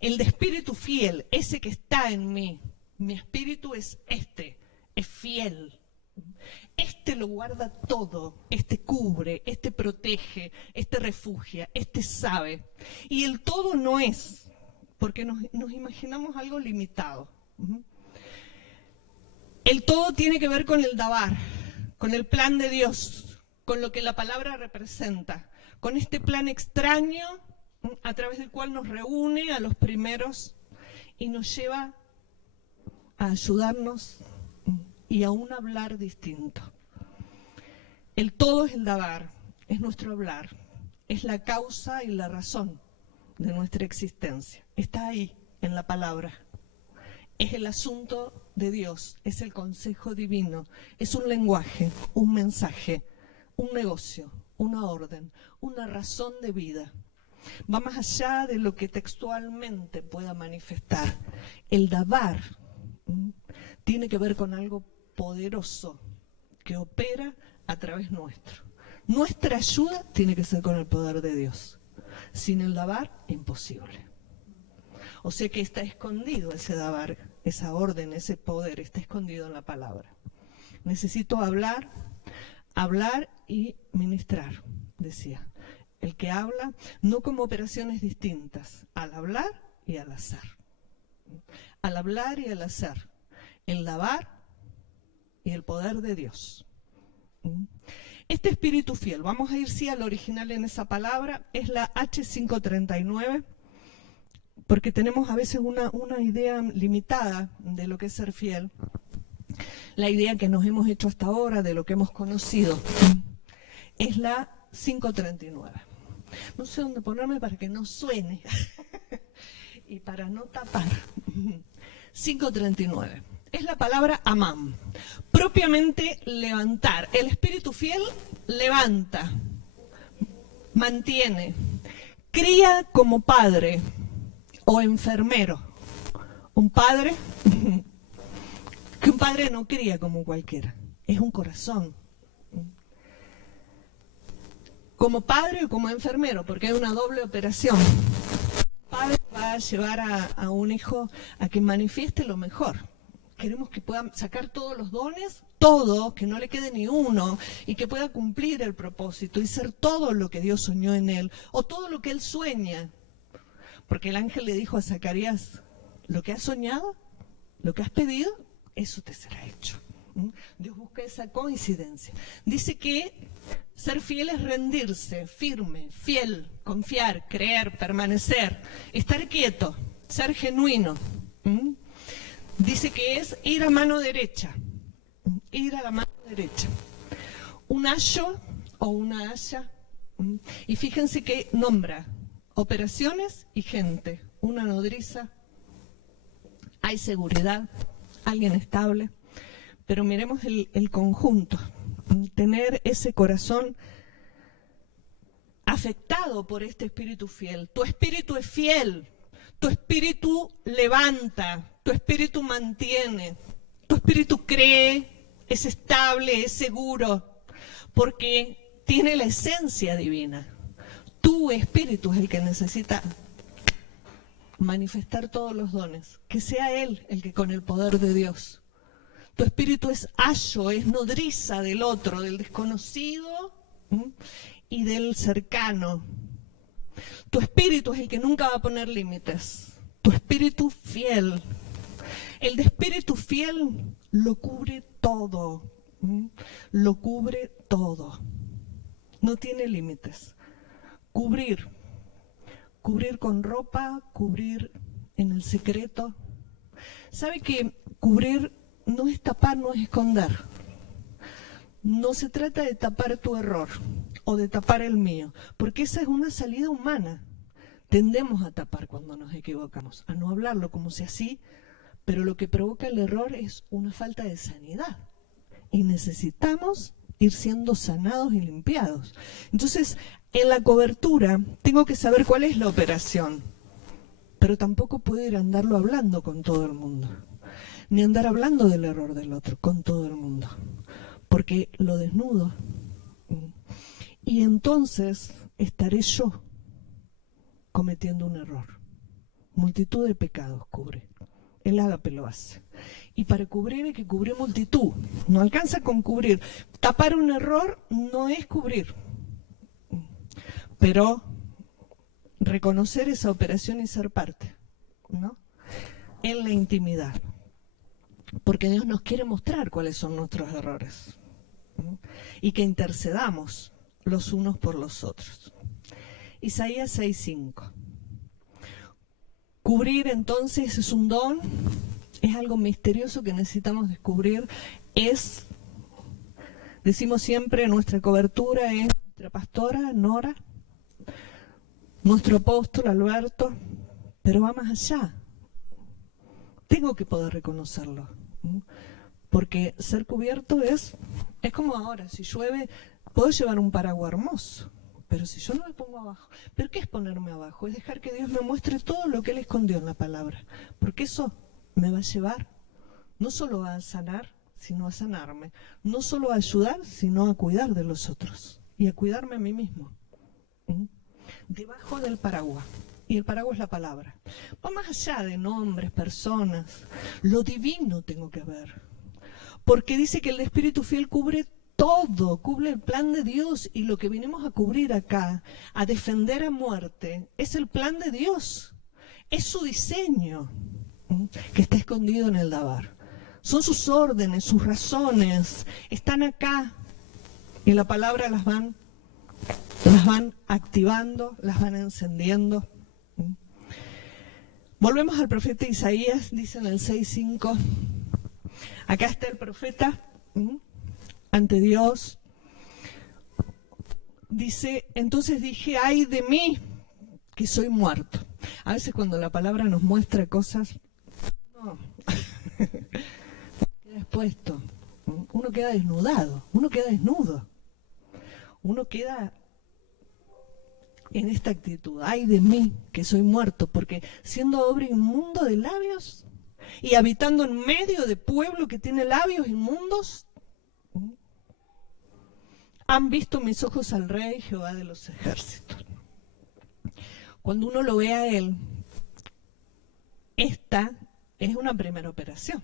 El de espíritu fiel, ese que está en mí, mi espíritu es fiel. Este lo guarda todo, este cubre, este protege, este refugia, este sabe. Y el todo no es, porque nos imaginamos algo limitado. El todo tiene que ver con el dabar, con el plan de Dios, con lo que la palabra representa, con este plan extraño a través del cual nos reúne a los primeros y nos lleva a ayudarnos y a un hablar distinto. El todo es el dabar, es nuestro hablar, es la causa y la razón de nuestra existencia. Está ahí, en la palabra. Es el asunto de Dios, es el consejo divino, es un lenguaje, un mensaje, un negocio, una orden, una razón de vida. Va más allá de lo que textualmente pueda manifestar. El dabar tiene que ver con algo poderoso que opera a través nuestro. Nuestra ayuda tiene que ser con el poder de Dios. Sin el dabar, imposible. O sea que está escondido ese dabar, esa orden, ese poder, está escondido en la palabra. Necesito hablar y ministrar, decía. El que habla, no como operaciones distintas, al hablar y al hacer. Al hablar y al hacer. El dabar y el poder de Dios. Este espíritu fiel, vamos a ir sí al original en esa palabra, es la H539, porque tenemos a veces una idea limitada de lo que es ser fiel, la idea que nos hemos hecho hasta ahora, de lo que hemos conocido, es la 539. No sé dónde ponerme para que no suene y para no tapar. 539. Es la palabra amam, propiamente levantar. El espíritu fiel levanta, mantiene, cría como padre o enfermero. Un padre, que un padre no cría como cualquiera, es un corazón. Como padre o como enfermero, porque hay una doble operación. El padre va a llevar a un hijo a que manifieste lo mejor. Queremos que pueda sacar todos los dones, todo, que no le quede ni uno, y que pueda cumplir el propósito y ser todo lo que Dios soñó en él, o todo lo que él sueña. Porque el ángel le dijo a Zacarías, lo que has soñado, lo que has pedido, eso te será hecho. Dios busca esa coincidencia. Dice que ser fiel es rendirse, firme, fiel, confiar, creer, permanecer, estar quieto, ser genuino. Dice que es ir a mano derecha, ir a la mano derecha. Un ayo o una haya, y fíjense que nombra operaciones y gente, una nodriza, hay seguridad, alguien estable, pero miremos el conjunto, tener ese corazón afectado por este espíritu fiel. Tu espíritu es fiel, tu espíritu levanta, tu espíritu mantiene, tu espíritu cree, es estable, es seguro, porque tiene la esencia divina. Tu espíritu es el que necesita manifestar todos los dones, que sea Él el que con el poder de Dios. Tu espíritu es ayo, es nodriza del otro, del desconocido y del cercano. Tu espíritu es el que nunca va a poner límites. Tu espíritu fiel. El de espíritu fiel lo cubre todo. Lo cubre todo. No tiene límites. Cubrir. Cubrir con ropa, cubrir en el secreto. ¿Sabe que cubrir no es tapar, no es esconder? No se trata de tapar tu error o de tapar el mío, porque esa es una salida humana. Tendemos a tapar cuando nos equivocamos, a no hablarlo como si así, pero lo que provoca el error es una falta de sanidad. Y necesitamos ir siendo sanados y limpiados. Entonces, en la cobertura tengo que saber cuál es la operación, pero tampoco puedo ir a andarlo hablando con todo el mundo, ni andar hablando del error del otro con todo el mundo, porque lo desnudo. Y entonces estaré yo cometiendo un error. Multitud de pecados cubre. El ágape lo hace. Y para cubrir hay que cubrir multitud. No alcanza con cubrir. Tapar un error no es cubrir. Pero reconocer esa operación y ser parte, ¿no? En la intimidad. Porque Dios nos quiere mostrar cuáles son nuestros errores. Y que intercedamos los unos por los otros. Isaías 6:5. Cubrir entonces es un don, es algo misterioso que necesitamos descubrir. Decimos siempre, nuestra cobertura es nuestra pastora Nora, nuestro apóstol Alberto, pero va más allá. Tengo que poder reconocerlo, porque ser cubierto es como ahora, si llueve, puedo llevar un paraguas hermoso, pero si yo no me pongo abajo, ¿pero qué es ponerme abajo? Es dejar que Dios me muestre todo lo que Él escondió en la palabra, porque eso me va a llevar no solo a sanar, sino a sanarme, no solo a ayudar, sino a cuidar de los otros y a cuidarme a mí mismo. Debajo del paraguas, Y el paraguas es la palabra. Va más allá de nombres, personas. Lo divino tengo que ver. Porque dice que el Espíritu fiel cubre todo, cubre el plan de Dios. Y lo que vinimos a cubrir acá, a defender a muerte, es el plan de Dios. Es su diseño, que está escondido en el Dabar. Son sus órdenes, sus razones, están acá. Y la palabra las van activando, las van encendiendo. Volvemos al profeta Isaías, dice en el 6:5. Acá está el profeta ante Dios. Dice, entonces dije, ay de mí, que soy muerto. A veces cuando la palabra nos muestra cosas, no, queda expuesto. Uno queda desnudado, uno queda desnudo. Uno queda en esta actitud, ay de mí, que soy muerto, porque siendo hombre inmundo de labios y habitando en medio de pueblo que tiene labios inmundos, han visto mis ojos al Rey Jehová de los ejércitos. Cuando uno lo ve a él, esta es una primera operación,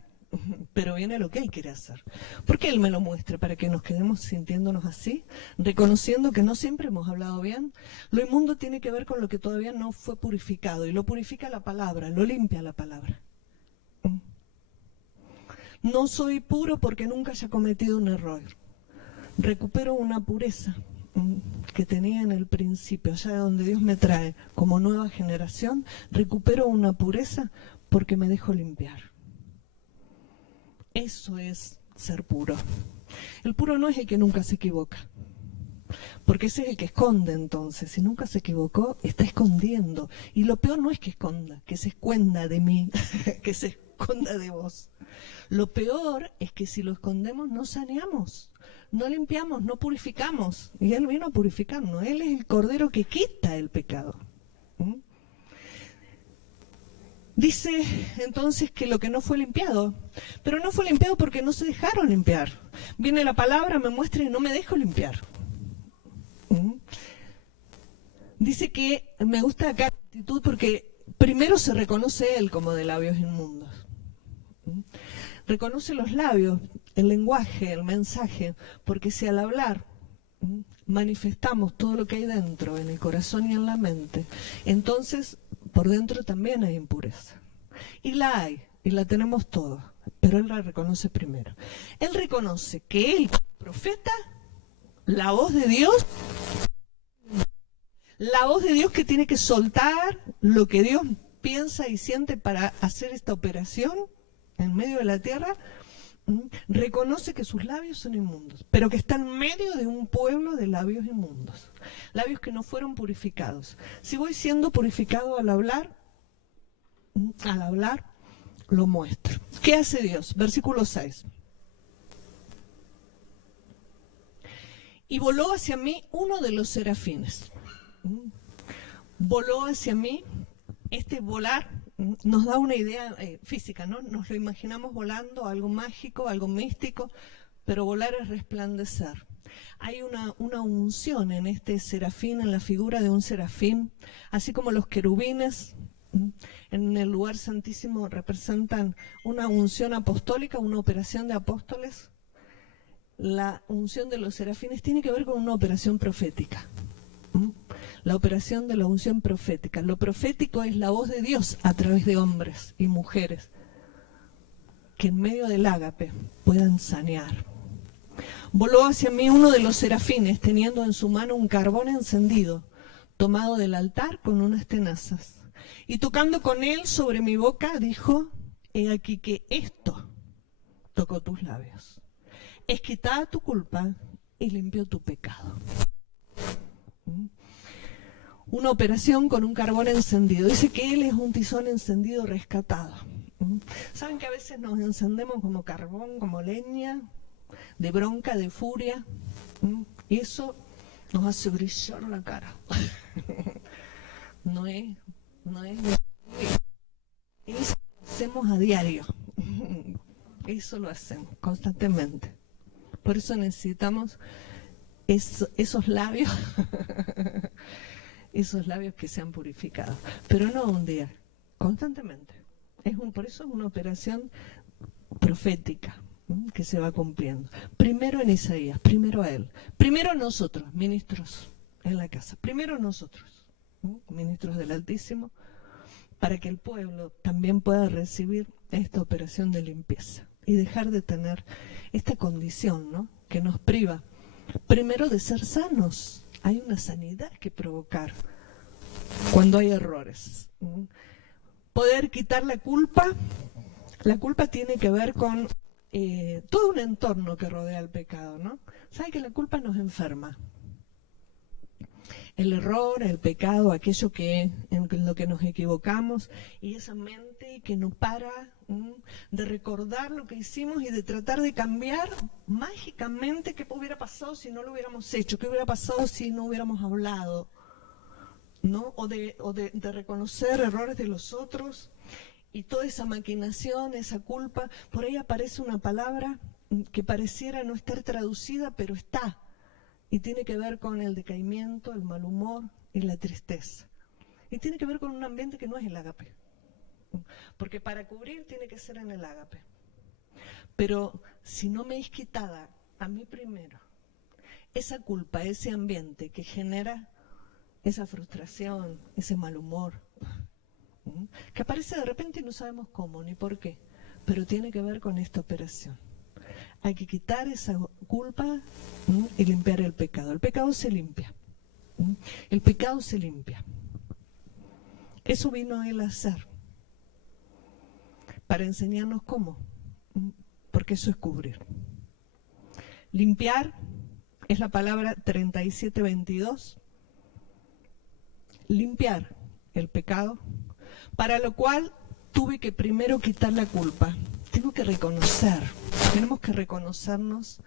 pero viene lo que él quiere hacer. ¿Por qué él me lo muestra? Para que nos quedemos sintiéndonos así, reconociendo que no siempre hemos hablado bien. Lo inmundo tiene que ver con lo que todavía no fue purificado, y lo purifica la palabra, lo limpia la palabra. No soy puro porque nunca haya cometido un error. Recupero una pureza que tenía en el principio, allá de donde Dios me trae como nueva generación. Recupero una pureza porque me dejo limpiar. Eso es ser puro. El puro no es el que nunca se equivoca, porque ese es el que esconde. Entonces, si nunca se equivocó, está escondiendo. Y lo peor no es que esconda, que se esconda de mí, que se esconda de vos. Lo peor es que si lo escondemos no saneamos, no limpiamos, no purificamos. Y Él vino a purificarnos. Él es el Cordero que quita el pecado. Dice entonces que lo que no fue limpiado, pero no fue limpiado porque no se dejaron limpiar. Viene la palabra, me muestra y no me dejo limpiar. Dice que me gusta acá la actitud porque primero se reconoce él como de labios inmundos. Reconoce los labios, el lenguaje, el mensaje, porque si al hablar manifestamos todo lo que hay dentro, en el corazón y en la mente, entonces por dentro también hay impureza. Y la hay, y la tenemos todos, pero él la reconoce primero. Él reconoce que él, profeta, la voz de Dios que tiene que soltar lo que Dios piensa y siente para hacer esta operación en medio de la tierra, reconoce que sus labios son inmundos, pero que está en medio de un pueblo de labios inmundos, labios que no fueron purificados. Si voy siendo purificado al hablar, lo muestro. ¿Qué hace Dios? Versículo 6. Y voló hacia mí uno de los serafines. Voló hacia mí. Este volar nos da una idea física, ¿no? Nos lo imaginamos volando, algo mágico, algo místico, pero volar es resplandecer. Hay una unción en este serafín, en la figura de un serafín, así como los querubines en el lugar santísimo representan una unción apostólica, una operación de apóstoles. La unción de los serafines tiene que ver con una operación profética. La operación de la unción profética. Lo profético es la voz de Dios a través de hombres y mujeres que en medio del ágape puedan sanear. Voló hacia mí uno de los serafines teniendo en su mano un carbón encendido, tomado del altar con unas tenazas. Y tocando con él sobre mi boca, dijo, he aquí que esto tocó tus labios. Es quitada tu culpa y limpió tu pecado. Una operación con un carbón encendido. Dice que él es un tizón encendido rescatado. ¿Saben que a veces nos encendemos como carbón, como leña, de bronca, de furia? Y eso nos hace brillar la cara. No es. Eso lo hacemos a diario. Eso lo hacemos constantemente. Por eso necesitamos esos labios esos labios que se han purificado. Pero no un día, constantemente. Por eso es una operación profética, ¿no?, que se va cumpliendo. Primero en Isaías, primero a él. Primero nosotros, ministros en la casa. Primero nosotros, ¿no?, ministros del Altísimo, para que el pueblo también pueda recibir esta operación de limpieza y dejar de tener esta condición, ¿no?, que nos priva primero de ser sanos. Hay una sanidad que provocar cuando hay errores. Poder quitar la culpa tiene que ver con todo un entorno que rodea el pecado, ¿no? ¿Sabe que la culpa nos enferma? El error, el pecado, aquello en lo que nos equivocamos, y esa mente que no para de recordar lo que hicimos y de tratar de cambiar mágicamente qué hubiera pasado si no lo hubiéramos hecho, qué hubiera pasado si no hubiéramos hablado, ¿no? O de reconocer errores de los otros, y toda esa maquinación, esa culpa. Por ahí aparece una palabra que pareciera no estar traducida, pero está. Y tiene que ver con el decaimiento, el mal humor y la tristeza. Y tiene que ver con un ambiente que no es el ágape. Porque para cubrir tiene que ser en el ágape. Pero si no me es quitada a mí primero esa culpa, ese ambiente que genera esa frustración, ese mal humor, que aparece de repente y no sabemos cómo ni por qué, pero tiene que ver con esta operación. Hay que quitar esa culpa y limpiar el pecado. El pecado se limpia. El pecado se limpia. Eso vino él a hacer, para enseñarnos cómo, porque eso es cubrir. Limpiar es la palabra 37:22. Limpiar el pecado, para lo cual tuve que primero quitar la culpa. Tengo que reconocer, tenemos que reconocernos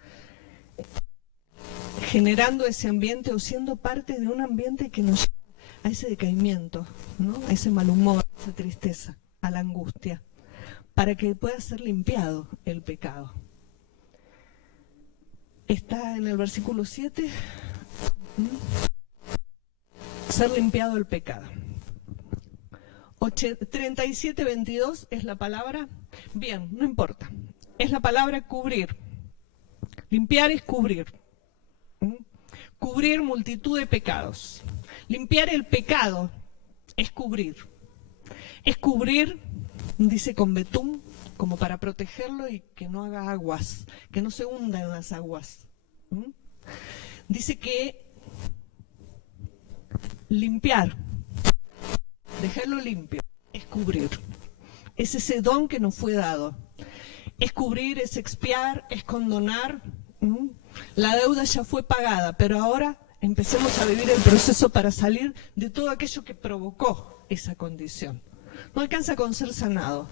generando ese ambiente o siendo parte de un ambiente que nos lleva a ese decaimiento, ¿no?, a ese mal humor, a esa tristeza, a la angustia, para que pueda ser limpiado el pecado. Está en el versículo 7, ser limpiado el pecado. 37:22 es la palabra, bien, no importa, es la palabra cubrir. Limpiar es cubrir. Cubrir multitud de pecados. Limpiar el pecado es cubrir. Es cubrir, dice con betún, como para protegerlo y que no haga aguas, que no se hunda en las aguas. Dice que limpiar, dejarlo limpio, es cubrir. Es ese don que nos fue dado. Es cubrir, es expiar, es condonar. La deuda ya fue pagada, pero ahora empecemos a vivir el proceso para salir de todo aquello que provocó esa condición. No alcanza con ser sanado.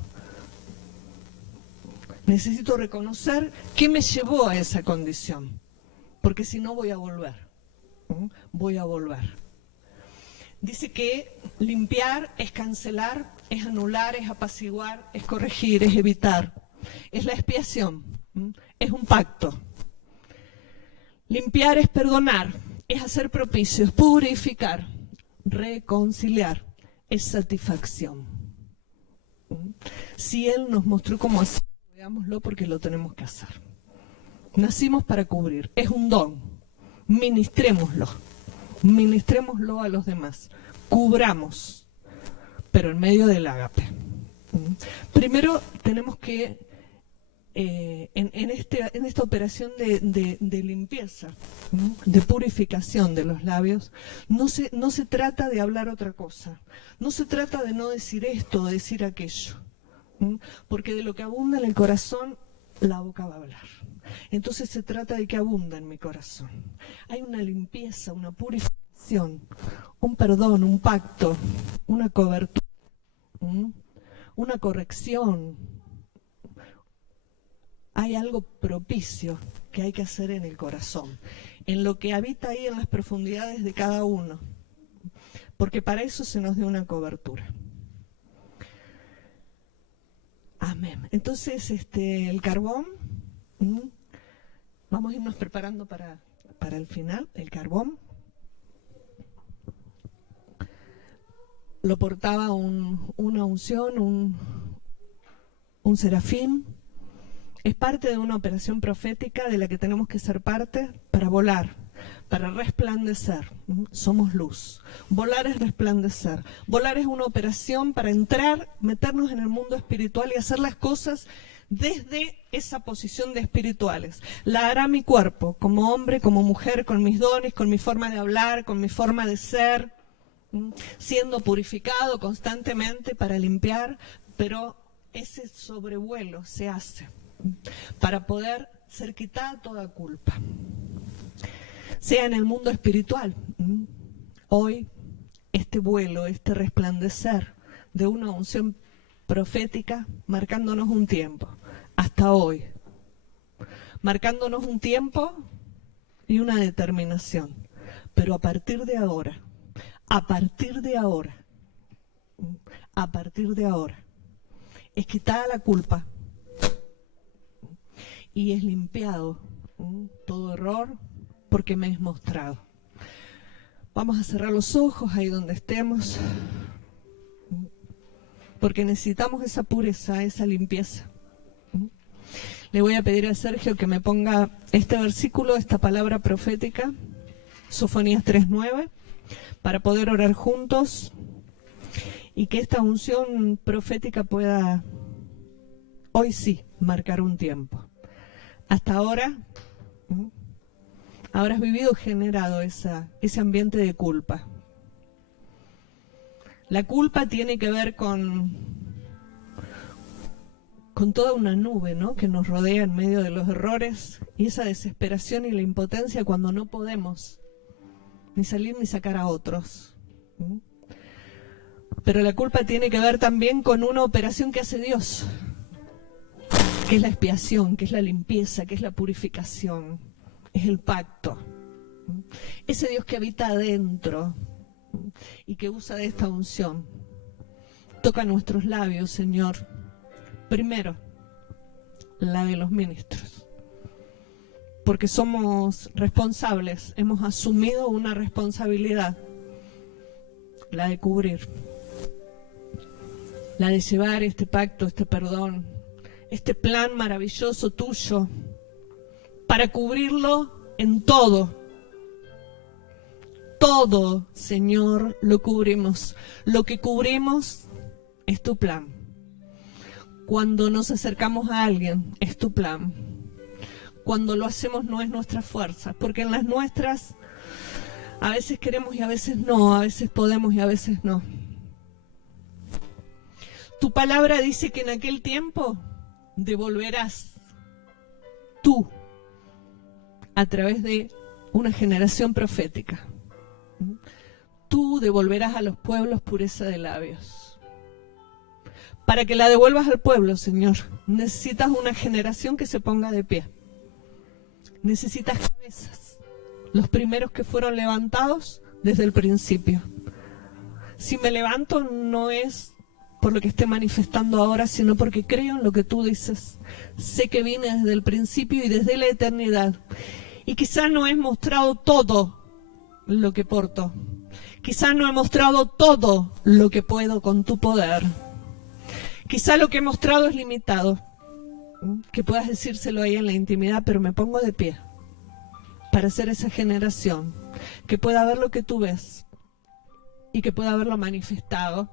Necesito reconocer qué me llevó a esa condición, porque si no voy a volver. Voy a volver. Dice que limpiar es cancelar, es anular, es apaciguar, es corregir, es evitar. Es la expiación, es un pacto. Limpiar es perdonar, es hacer propicios, purificar, reconciliar, es satisfacción. Si Él nos mostró cómo hacerlo, veámoslo porque lo tenemos que hacer. Nacimos para cubrir, es un don, ministrémoslo a los demás, cubramos, pero en medio del ágape. Primero tenemos que en esta operación de limpieza, de purificación de los labios, no se trata de hablar otra cosa, no se trata de no decir esto o decir aquello, porque de lo que abunda en el corazón, la boca va a hablar. Entonces se trata de que abunda en mi corazón. Hay una limpieza, una purificación, un perdón, un pacto, una cobertura, una corrección. Hay algo propicio que hay que hacer en el corazón, en lo que habita ahí en las profundidades de cada uno, porque para eso se nos dio una cobertura. Amén. Entonces, el carbón, vamos a irnos preparando para el final, el carbón. lo portaba una unción, un serafín. Es parte de una operación profética de la que tenemos que ser parte para volar, para resplandecer. Somos luz. Volar es resplandecer. Volar es una operación para entrar, meternos en el mundo espiritual y hacer las cosas desde esa posición de espirituales. La hará mi cuerpo, como hombre, como mujer, con mis dones, con mi forma de hablar, con mi forma de ser, siendo purificado constantemente para limpiar, pero ese sobrevuelo se hace para poder ser quitada toda culpa. Sea en el mundo espiritual, hoy este vuelo, este resplandecer de una unción profética, marcándonos un tiempo, hasta hoy, marcándonos un tiempo y una determinación, pero a partir de ahora, es quitada la culpa y es limpiado todo error porque me es mostrado. Vamos a cerrar los ojos ahí donde estemos, porque necesitamos esa pureza, esa limpieza. Le voy a pedir a Sergio que me ponga este versículo, esta palabra profética, Sofonías 3:9, para poder orar juntos y que esta unción profética pueda, hoy sí, marcar un tiempo. Hasta ahora, habrás vivido, generado ese ambiente de culpa. La culpa tiene que ver con toda una nube, ¿no?, que nos rodea en medio de los errores y esa desesperación y la impotencia cuando no podemos ni salir ni sacar a otros. Pero la culpa tiene que ver también con una operación que hace Dios, que es la expiación, que es la limpieza, que es la purificación, es el pacto. Ese Dios que habita adentro y que usa de esta unción. Toca nuestros labios, Señor. Primero, la de los ministros. Porque somos responsables, hemos asumido una responsabilidad, la de cubrir, la de llevar este pacto, este perdón, este plan maravilloso tuyo, para cubrirlo en todo. Todo, Señor, lo cubrimos. Lo que cubrimos es tu plan. Cuando nos acercamos a alguien, es tu plan. Cuando lo hacemos no es nuestra fuerza, porque en las nuestras a veces queremos y a veces no, a veces podemos y a veces no. Tu palabra dice que en aquel tiempo devolverás tú a través de una generación profética. Tú devolverás a los pueblos pureza de labios. Para que la devuelvas al pueblo, Señor, necesitas una generación que se ponga de pie. Necesitas cabezas, los primeros que fueron levantados desde el principio. Si me levanto no es por lo que esté manifestando ahora, sino porque creo en lo que tú dices. Sé que vine desde el principio y desde la eternidad. Y quizás no he mostrado todo lo que porto. Quizás no he mostrado todo lo que puedo con tu poder. Quizás lo que he mostrado es limitado. Que puedas decírselo ahí en la intimidad, pero me pongo de pie para ser esa generación que pueda ver lo que tú ves y que pueda verlo manifestado.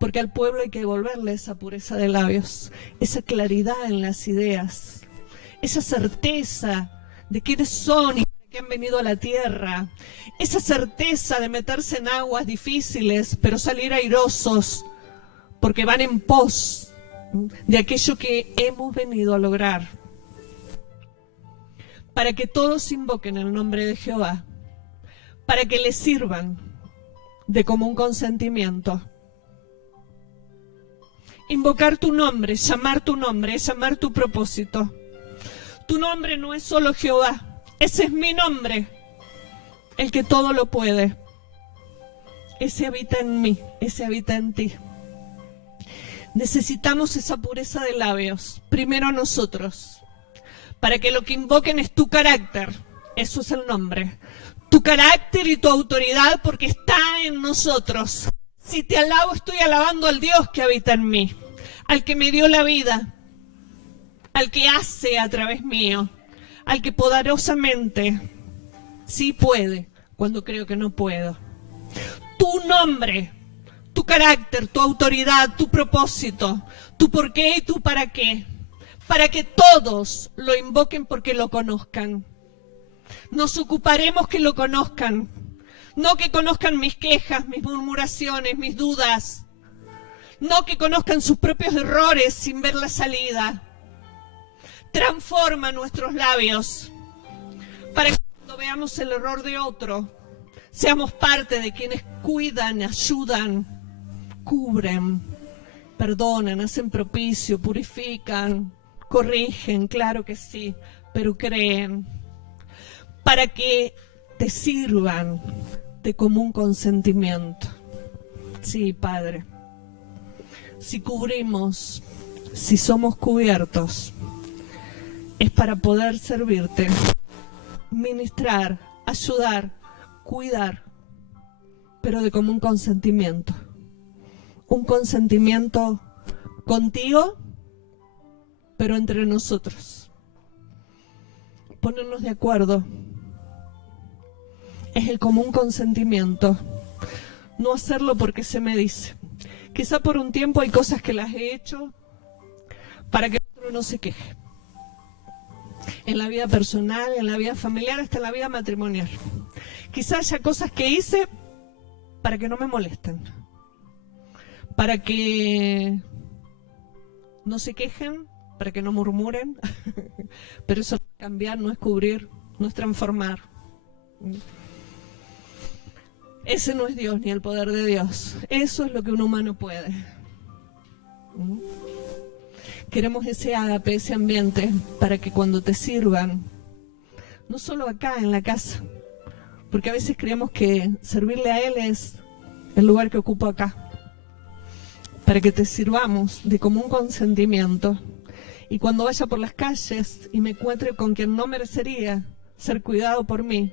Porque al pueblo hay que devolverle esa pureza de labios, esa claridad en las ideas, esa certeza de quiénes son y que han venido a la tierra, esa certeza de meterse en aguas difíciles, pero salir airosos, porque van en pos de aquello que hemos venido a lograr, para que todos invoquen el nombre de Jehová, para que le sirvan de común consentimiento. Invocar tu nombre, llamar tu nombre, es llamar tu propósito. Tu nombre no es solo Jehová, ese es mi nombre, el que todo lo puede. Ese habita en mí, ese habita en ti. Necesitamos esa pureza de labios, primero nosotros, para que lo que invoquen es tu carácter, eso es el nombre, tu carácter y tu autoridad, porque está en nosotros. Si te alabo, estoy alabando al Dios que habita en mí, al que me dio la vida, al que hace a través mío, al que poderosamente sí puede cuando creo que no puedo. Tu nombre, tu carácter, tu autoridad, tu propósito, tu por qué y tu para qué, para que todos lo invoquen porque lo conozcan. Nos ocuparemos que lo conozcan, no que conozcan mis quejas, mis murmuraciones, mis dudas, no que conozcan sus propios errores sin ver la salida. Transforma nuestros labios para que cuando veamos el error de otro, seamos parte de quienes cuidan, ayudan, cubren, perdonan, hacen propicio, purifican, corrigen, claro que sí, pero creen, para que te sirvan de común consentimiento. Sí, Padre, si cubrimos, si somos cubiertos, es para poder servirte, ministrar, ayudar, cuidar, pero de común consentimiento. Un consentimiento contigo, pero entre nosotros. Ponernos de acuerdo. Es el común consentimiento. No hacerlo porque se me dice. Quizá por un tiempo hay cosas que las he hecho para que otro no se queje. En la vida personal, en la vida familiar, hasta en la vida matrimonial. Quizá haya cosas que hice para que no me molesten. Para que no se quejen, para que no murmuren. Pero eso no es cambiar, no es cubrir, no es transformar. Ese no es Dios ni el poder de Dios. Eso es lo que un humano puede. Queremos ese ágape, ese ambiente, para que cuando te sirvan, no solo acá en la casa, porque a veces creemos que servirle a Él es el lugar que ocupo acá, para que te sirvamos de común consentimiento, y cuando vaya por las calles y me encuentre con quien no merecería ser cuidado por mí,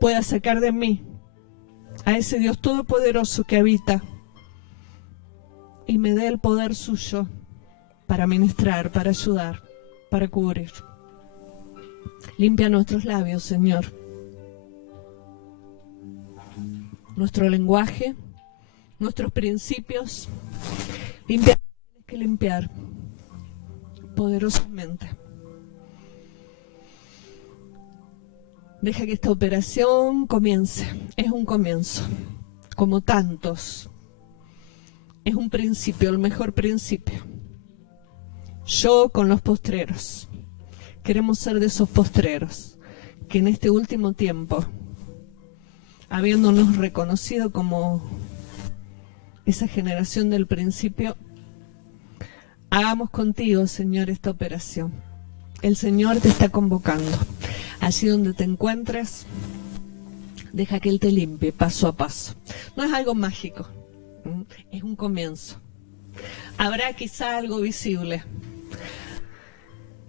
pueda sacar de mí a ese Dios todopoderoso que habita y me dé el poder suyo para ministrar, para ayudar, para cubrir. Limpia nuestros labios, Señor. Nuestro lenguaje, nuestros principios. Limpia lo que tienes que limpiar poderosamente. Deja que esta operación comience. Es un comienzo, como tantos. Es un principio, el mejor principio. Yo con los postreros. Queremos ser de esos postreros que en este último tiempo, habiéndonos reconocido como esa generación del principio, hagamos contigo, Señor, esta operación. El Señor te está convocando. Allí donde te encuentres, deja que Él te limpie paso a paso. No es algo mágico, es un comienzo. Habrá quizá algo visible.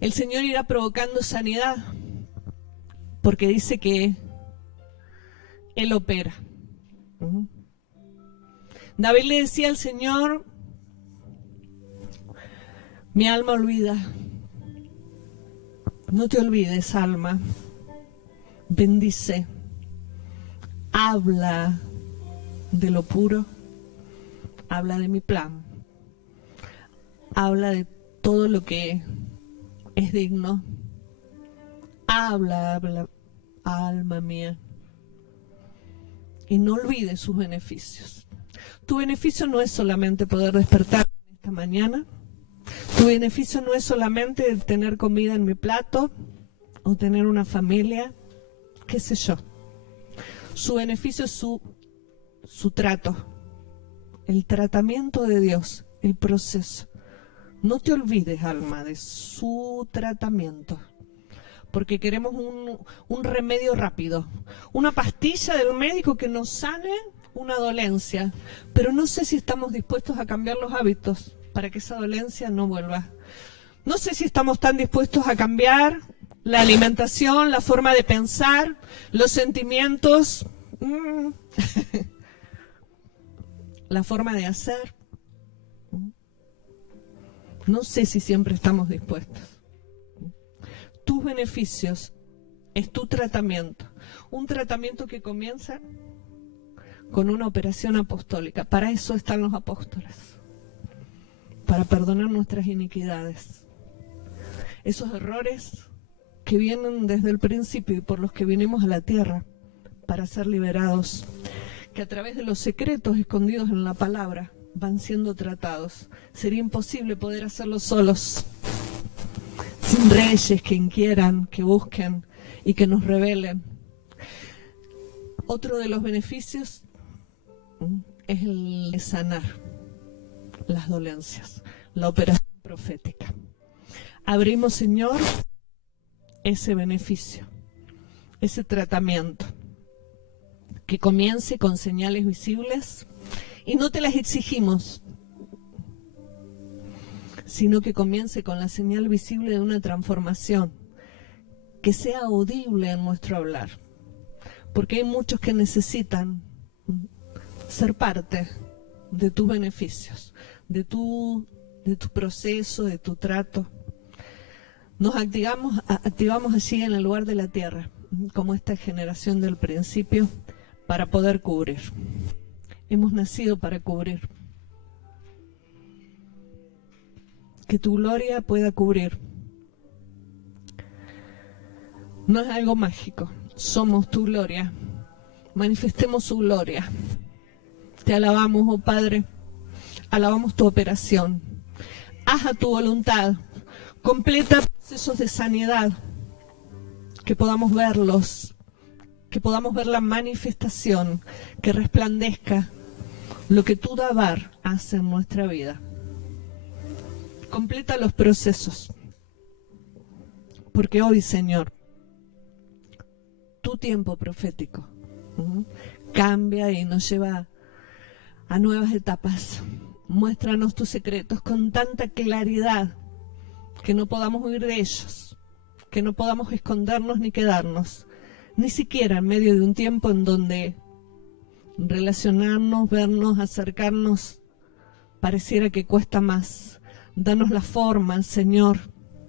El Señor irá provocando sanidad, porque dice que Él opera. David le decía al Señor, mi alma olvida. No te olvides, alma. Bendice. Habla de lo puro. Habla de mi plan. Habla de todo lo que es digno. Habla, alma mía. Y no olvides sus beneficios. Tu beneficio no es solamente poder despertar esta mañana. Tu beneficio no es solamente tener comida en mi plato o tener una familia, qué sé yo. Su beneficio es su trato, el tratamiento de Dios, el proceso. No te olvides, alma, de su tratamiento, porque queremos un remedio rápido, una pastilla del médico que nos sane una dolencia, pero no sé si estamos dispuestos a cambiar los hábitos para que esa dolencia no vuelva. No sé si estamos tan dispuestos a cambiar la alimentación, la forma de pensar, los sentimientos. la forma de hacer. No sé si siempre estamos dispuestos. Tus beneficios es tu tratamiento. Un tratamiento que comienza con una operación apostólica. Para eso están los apóstoles. Para perdonar nuestras iniquidades. Esos errores que vienen desde el principio y por los que vinimos a la tierra para ser liberados. Que a través de los secretos escondidos en la palabra van siendo tratados. Sería imposible poder hacerlo solos. Sin reyes que inquieran, que busquen y que nos revelen. Otro de los beneficios es el de sanar las dolencias, la operación profética. Abrimos, Señor, ese beneficio, ese tratamiento, que comience con señales visibles y no te las exigimos, sino que comience con la señal visible de una transformación, que sea audible en nuestro hablar, porque hay muchos que necesitan ser parte de tus beneficios, de tu proceso, de tu trato. Nos activamos allí en el lugar de la tierra, como esta generación del principio, para poder cubrir. Hemos nacido para cubrir. Que tu gloria pueda cubrir. No es algo mágico, somos tu gloria. Manifestemos su gloria. Te alabamos, oh Padre, alabamos tu operación. Haz a tu voluntad, completa procesos de sanidad, que podamos verlos, que podamos ver la manifestación, que resplandezca lo que tu Dabar hace en nuestra vida. Completa los procesos, porque hoy, Señor, tu tiempo profético cambia y nos lleva a nuevas etapas. Muéstranos tus secretos con tanta claridad que no podamos huir de ellos, que no podamos escondernos ni quedarnos, ni siquiera en medio de un tiempo en donde relacionarnos, vernos, acercarnos, pareciera que cuesta más. Danos la forma, Señor,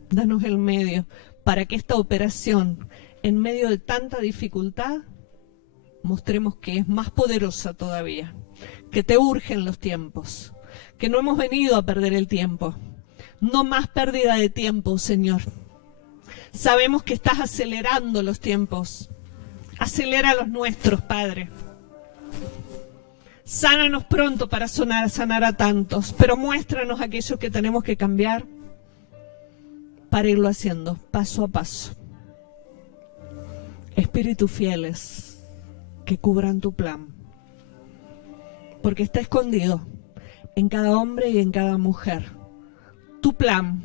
danos el medio, para que esta operación, en medio de tanta dificultad, mostremos que es más poderosa todavía, que te urgen los tiempos, que no hemos venido a perder el tiempo. No más pérdida de tiempo, Señor. Sabemos que estás acelerando los tiempos. Acelera los nuestros, Padre. Sánanos pronto para sanar a tantos, pero muéstranos aquello que tenemos que cambiar para irlo haciendo paso a paso. Espíritus fieles que cubran tu plan, porque está escondido en cada hombre y en cada mujer. Tu plan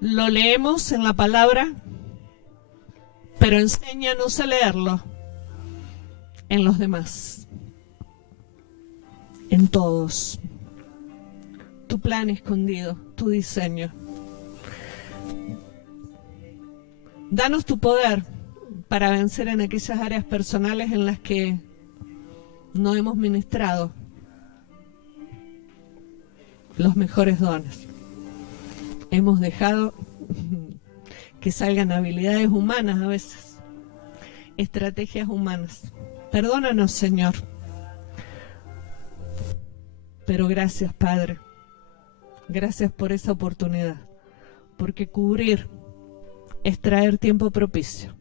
lo leemos en la palabra, pero enséñanos a leerlo en los demás, en todos. Tu plan escondido, tu diseño. Danos tu poder para vencer en aquellas áreas personales en las que no hemos ministrado los mejores dones. Hemos dejado que salgan habilidades humanas a veces, estrategias humanas. Perdónanos, Señor. Pero gracias, Padre. Gracias por esa oportunidad. Porque cubrir es traer tiempo propicio.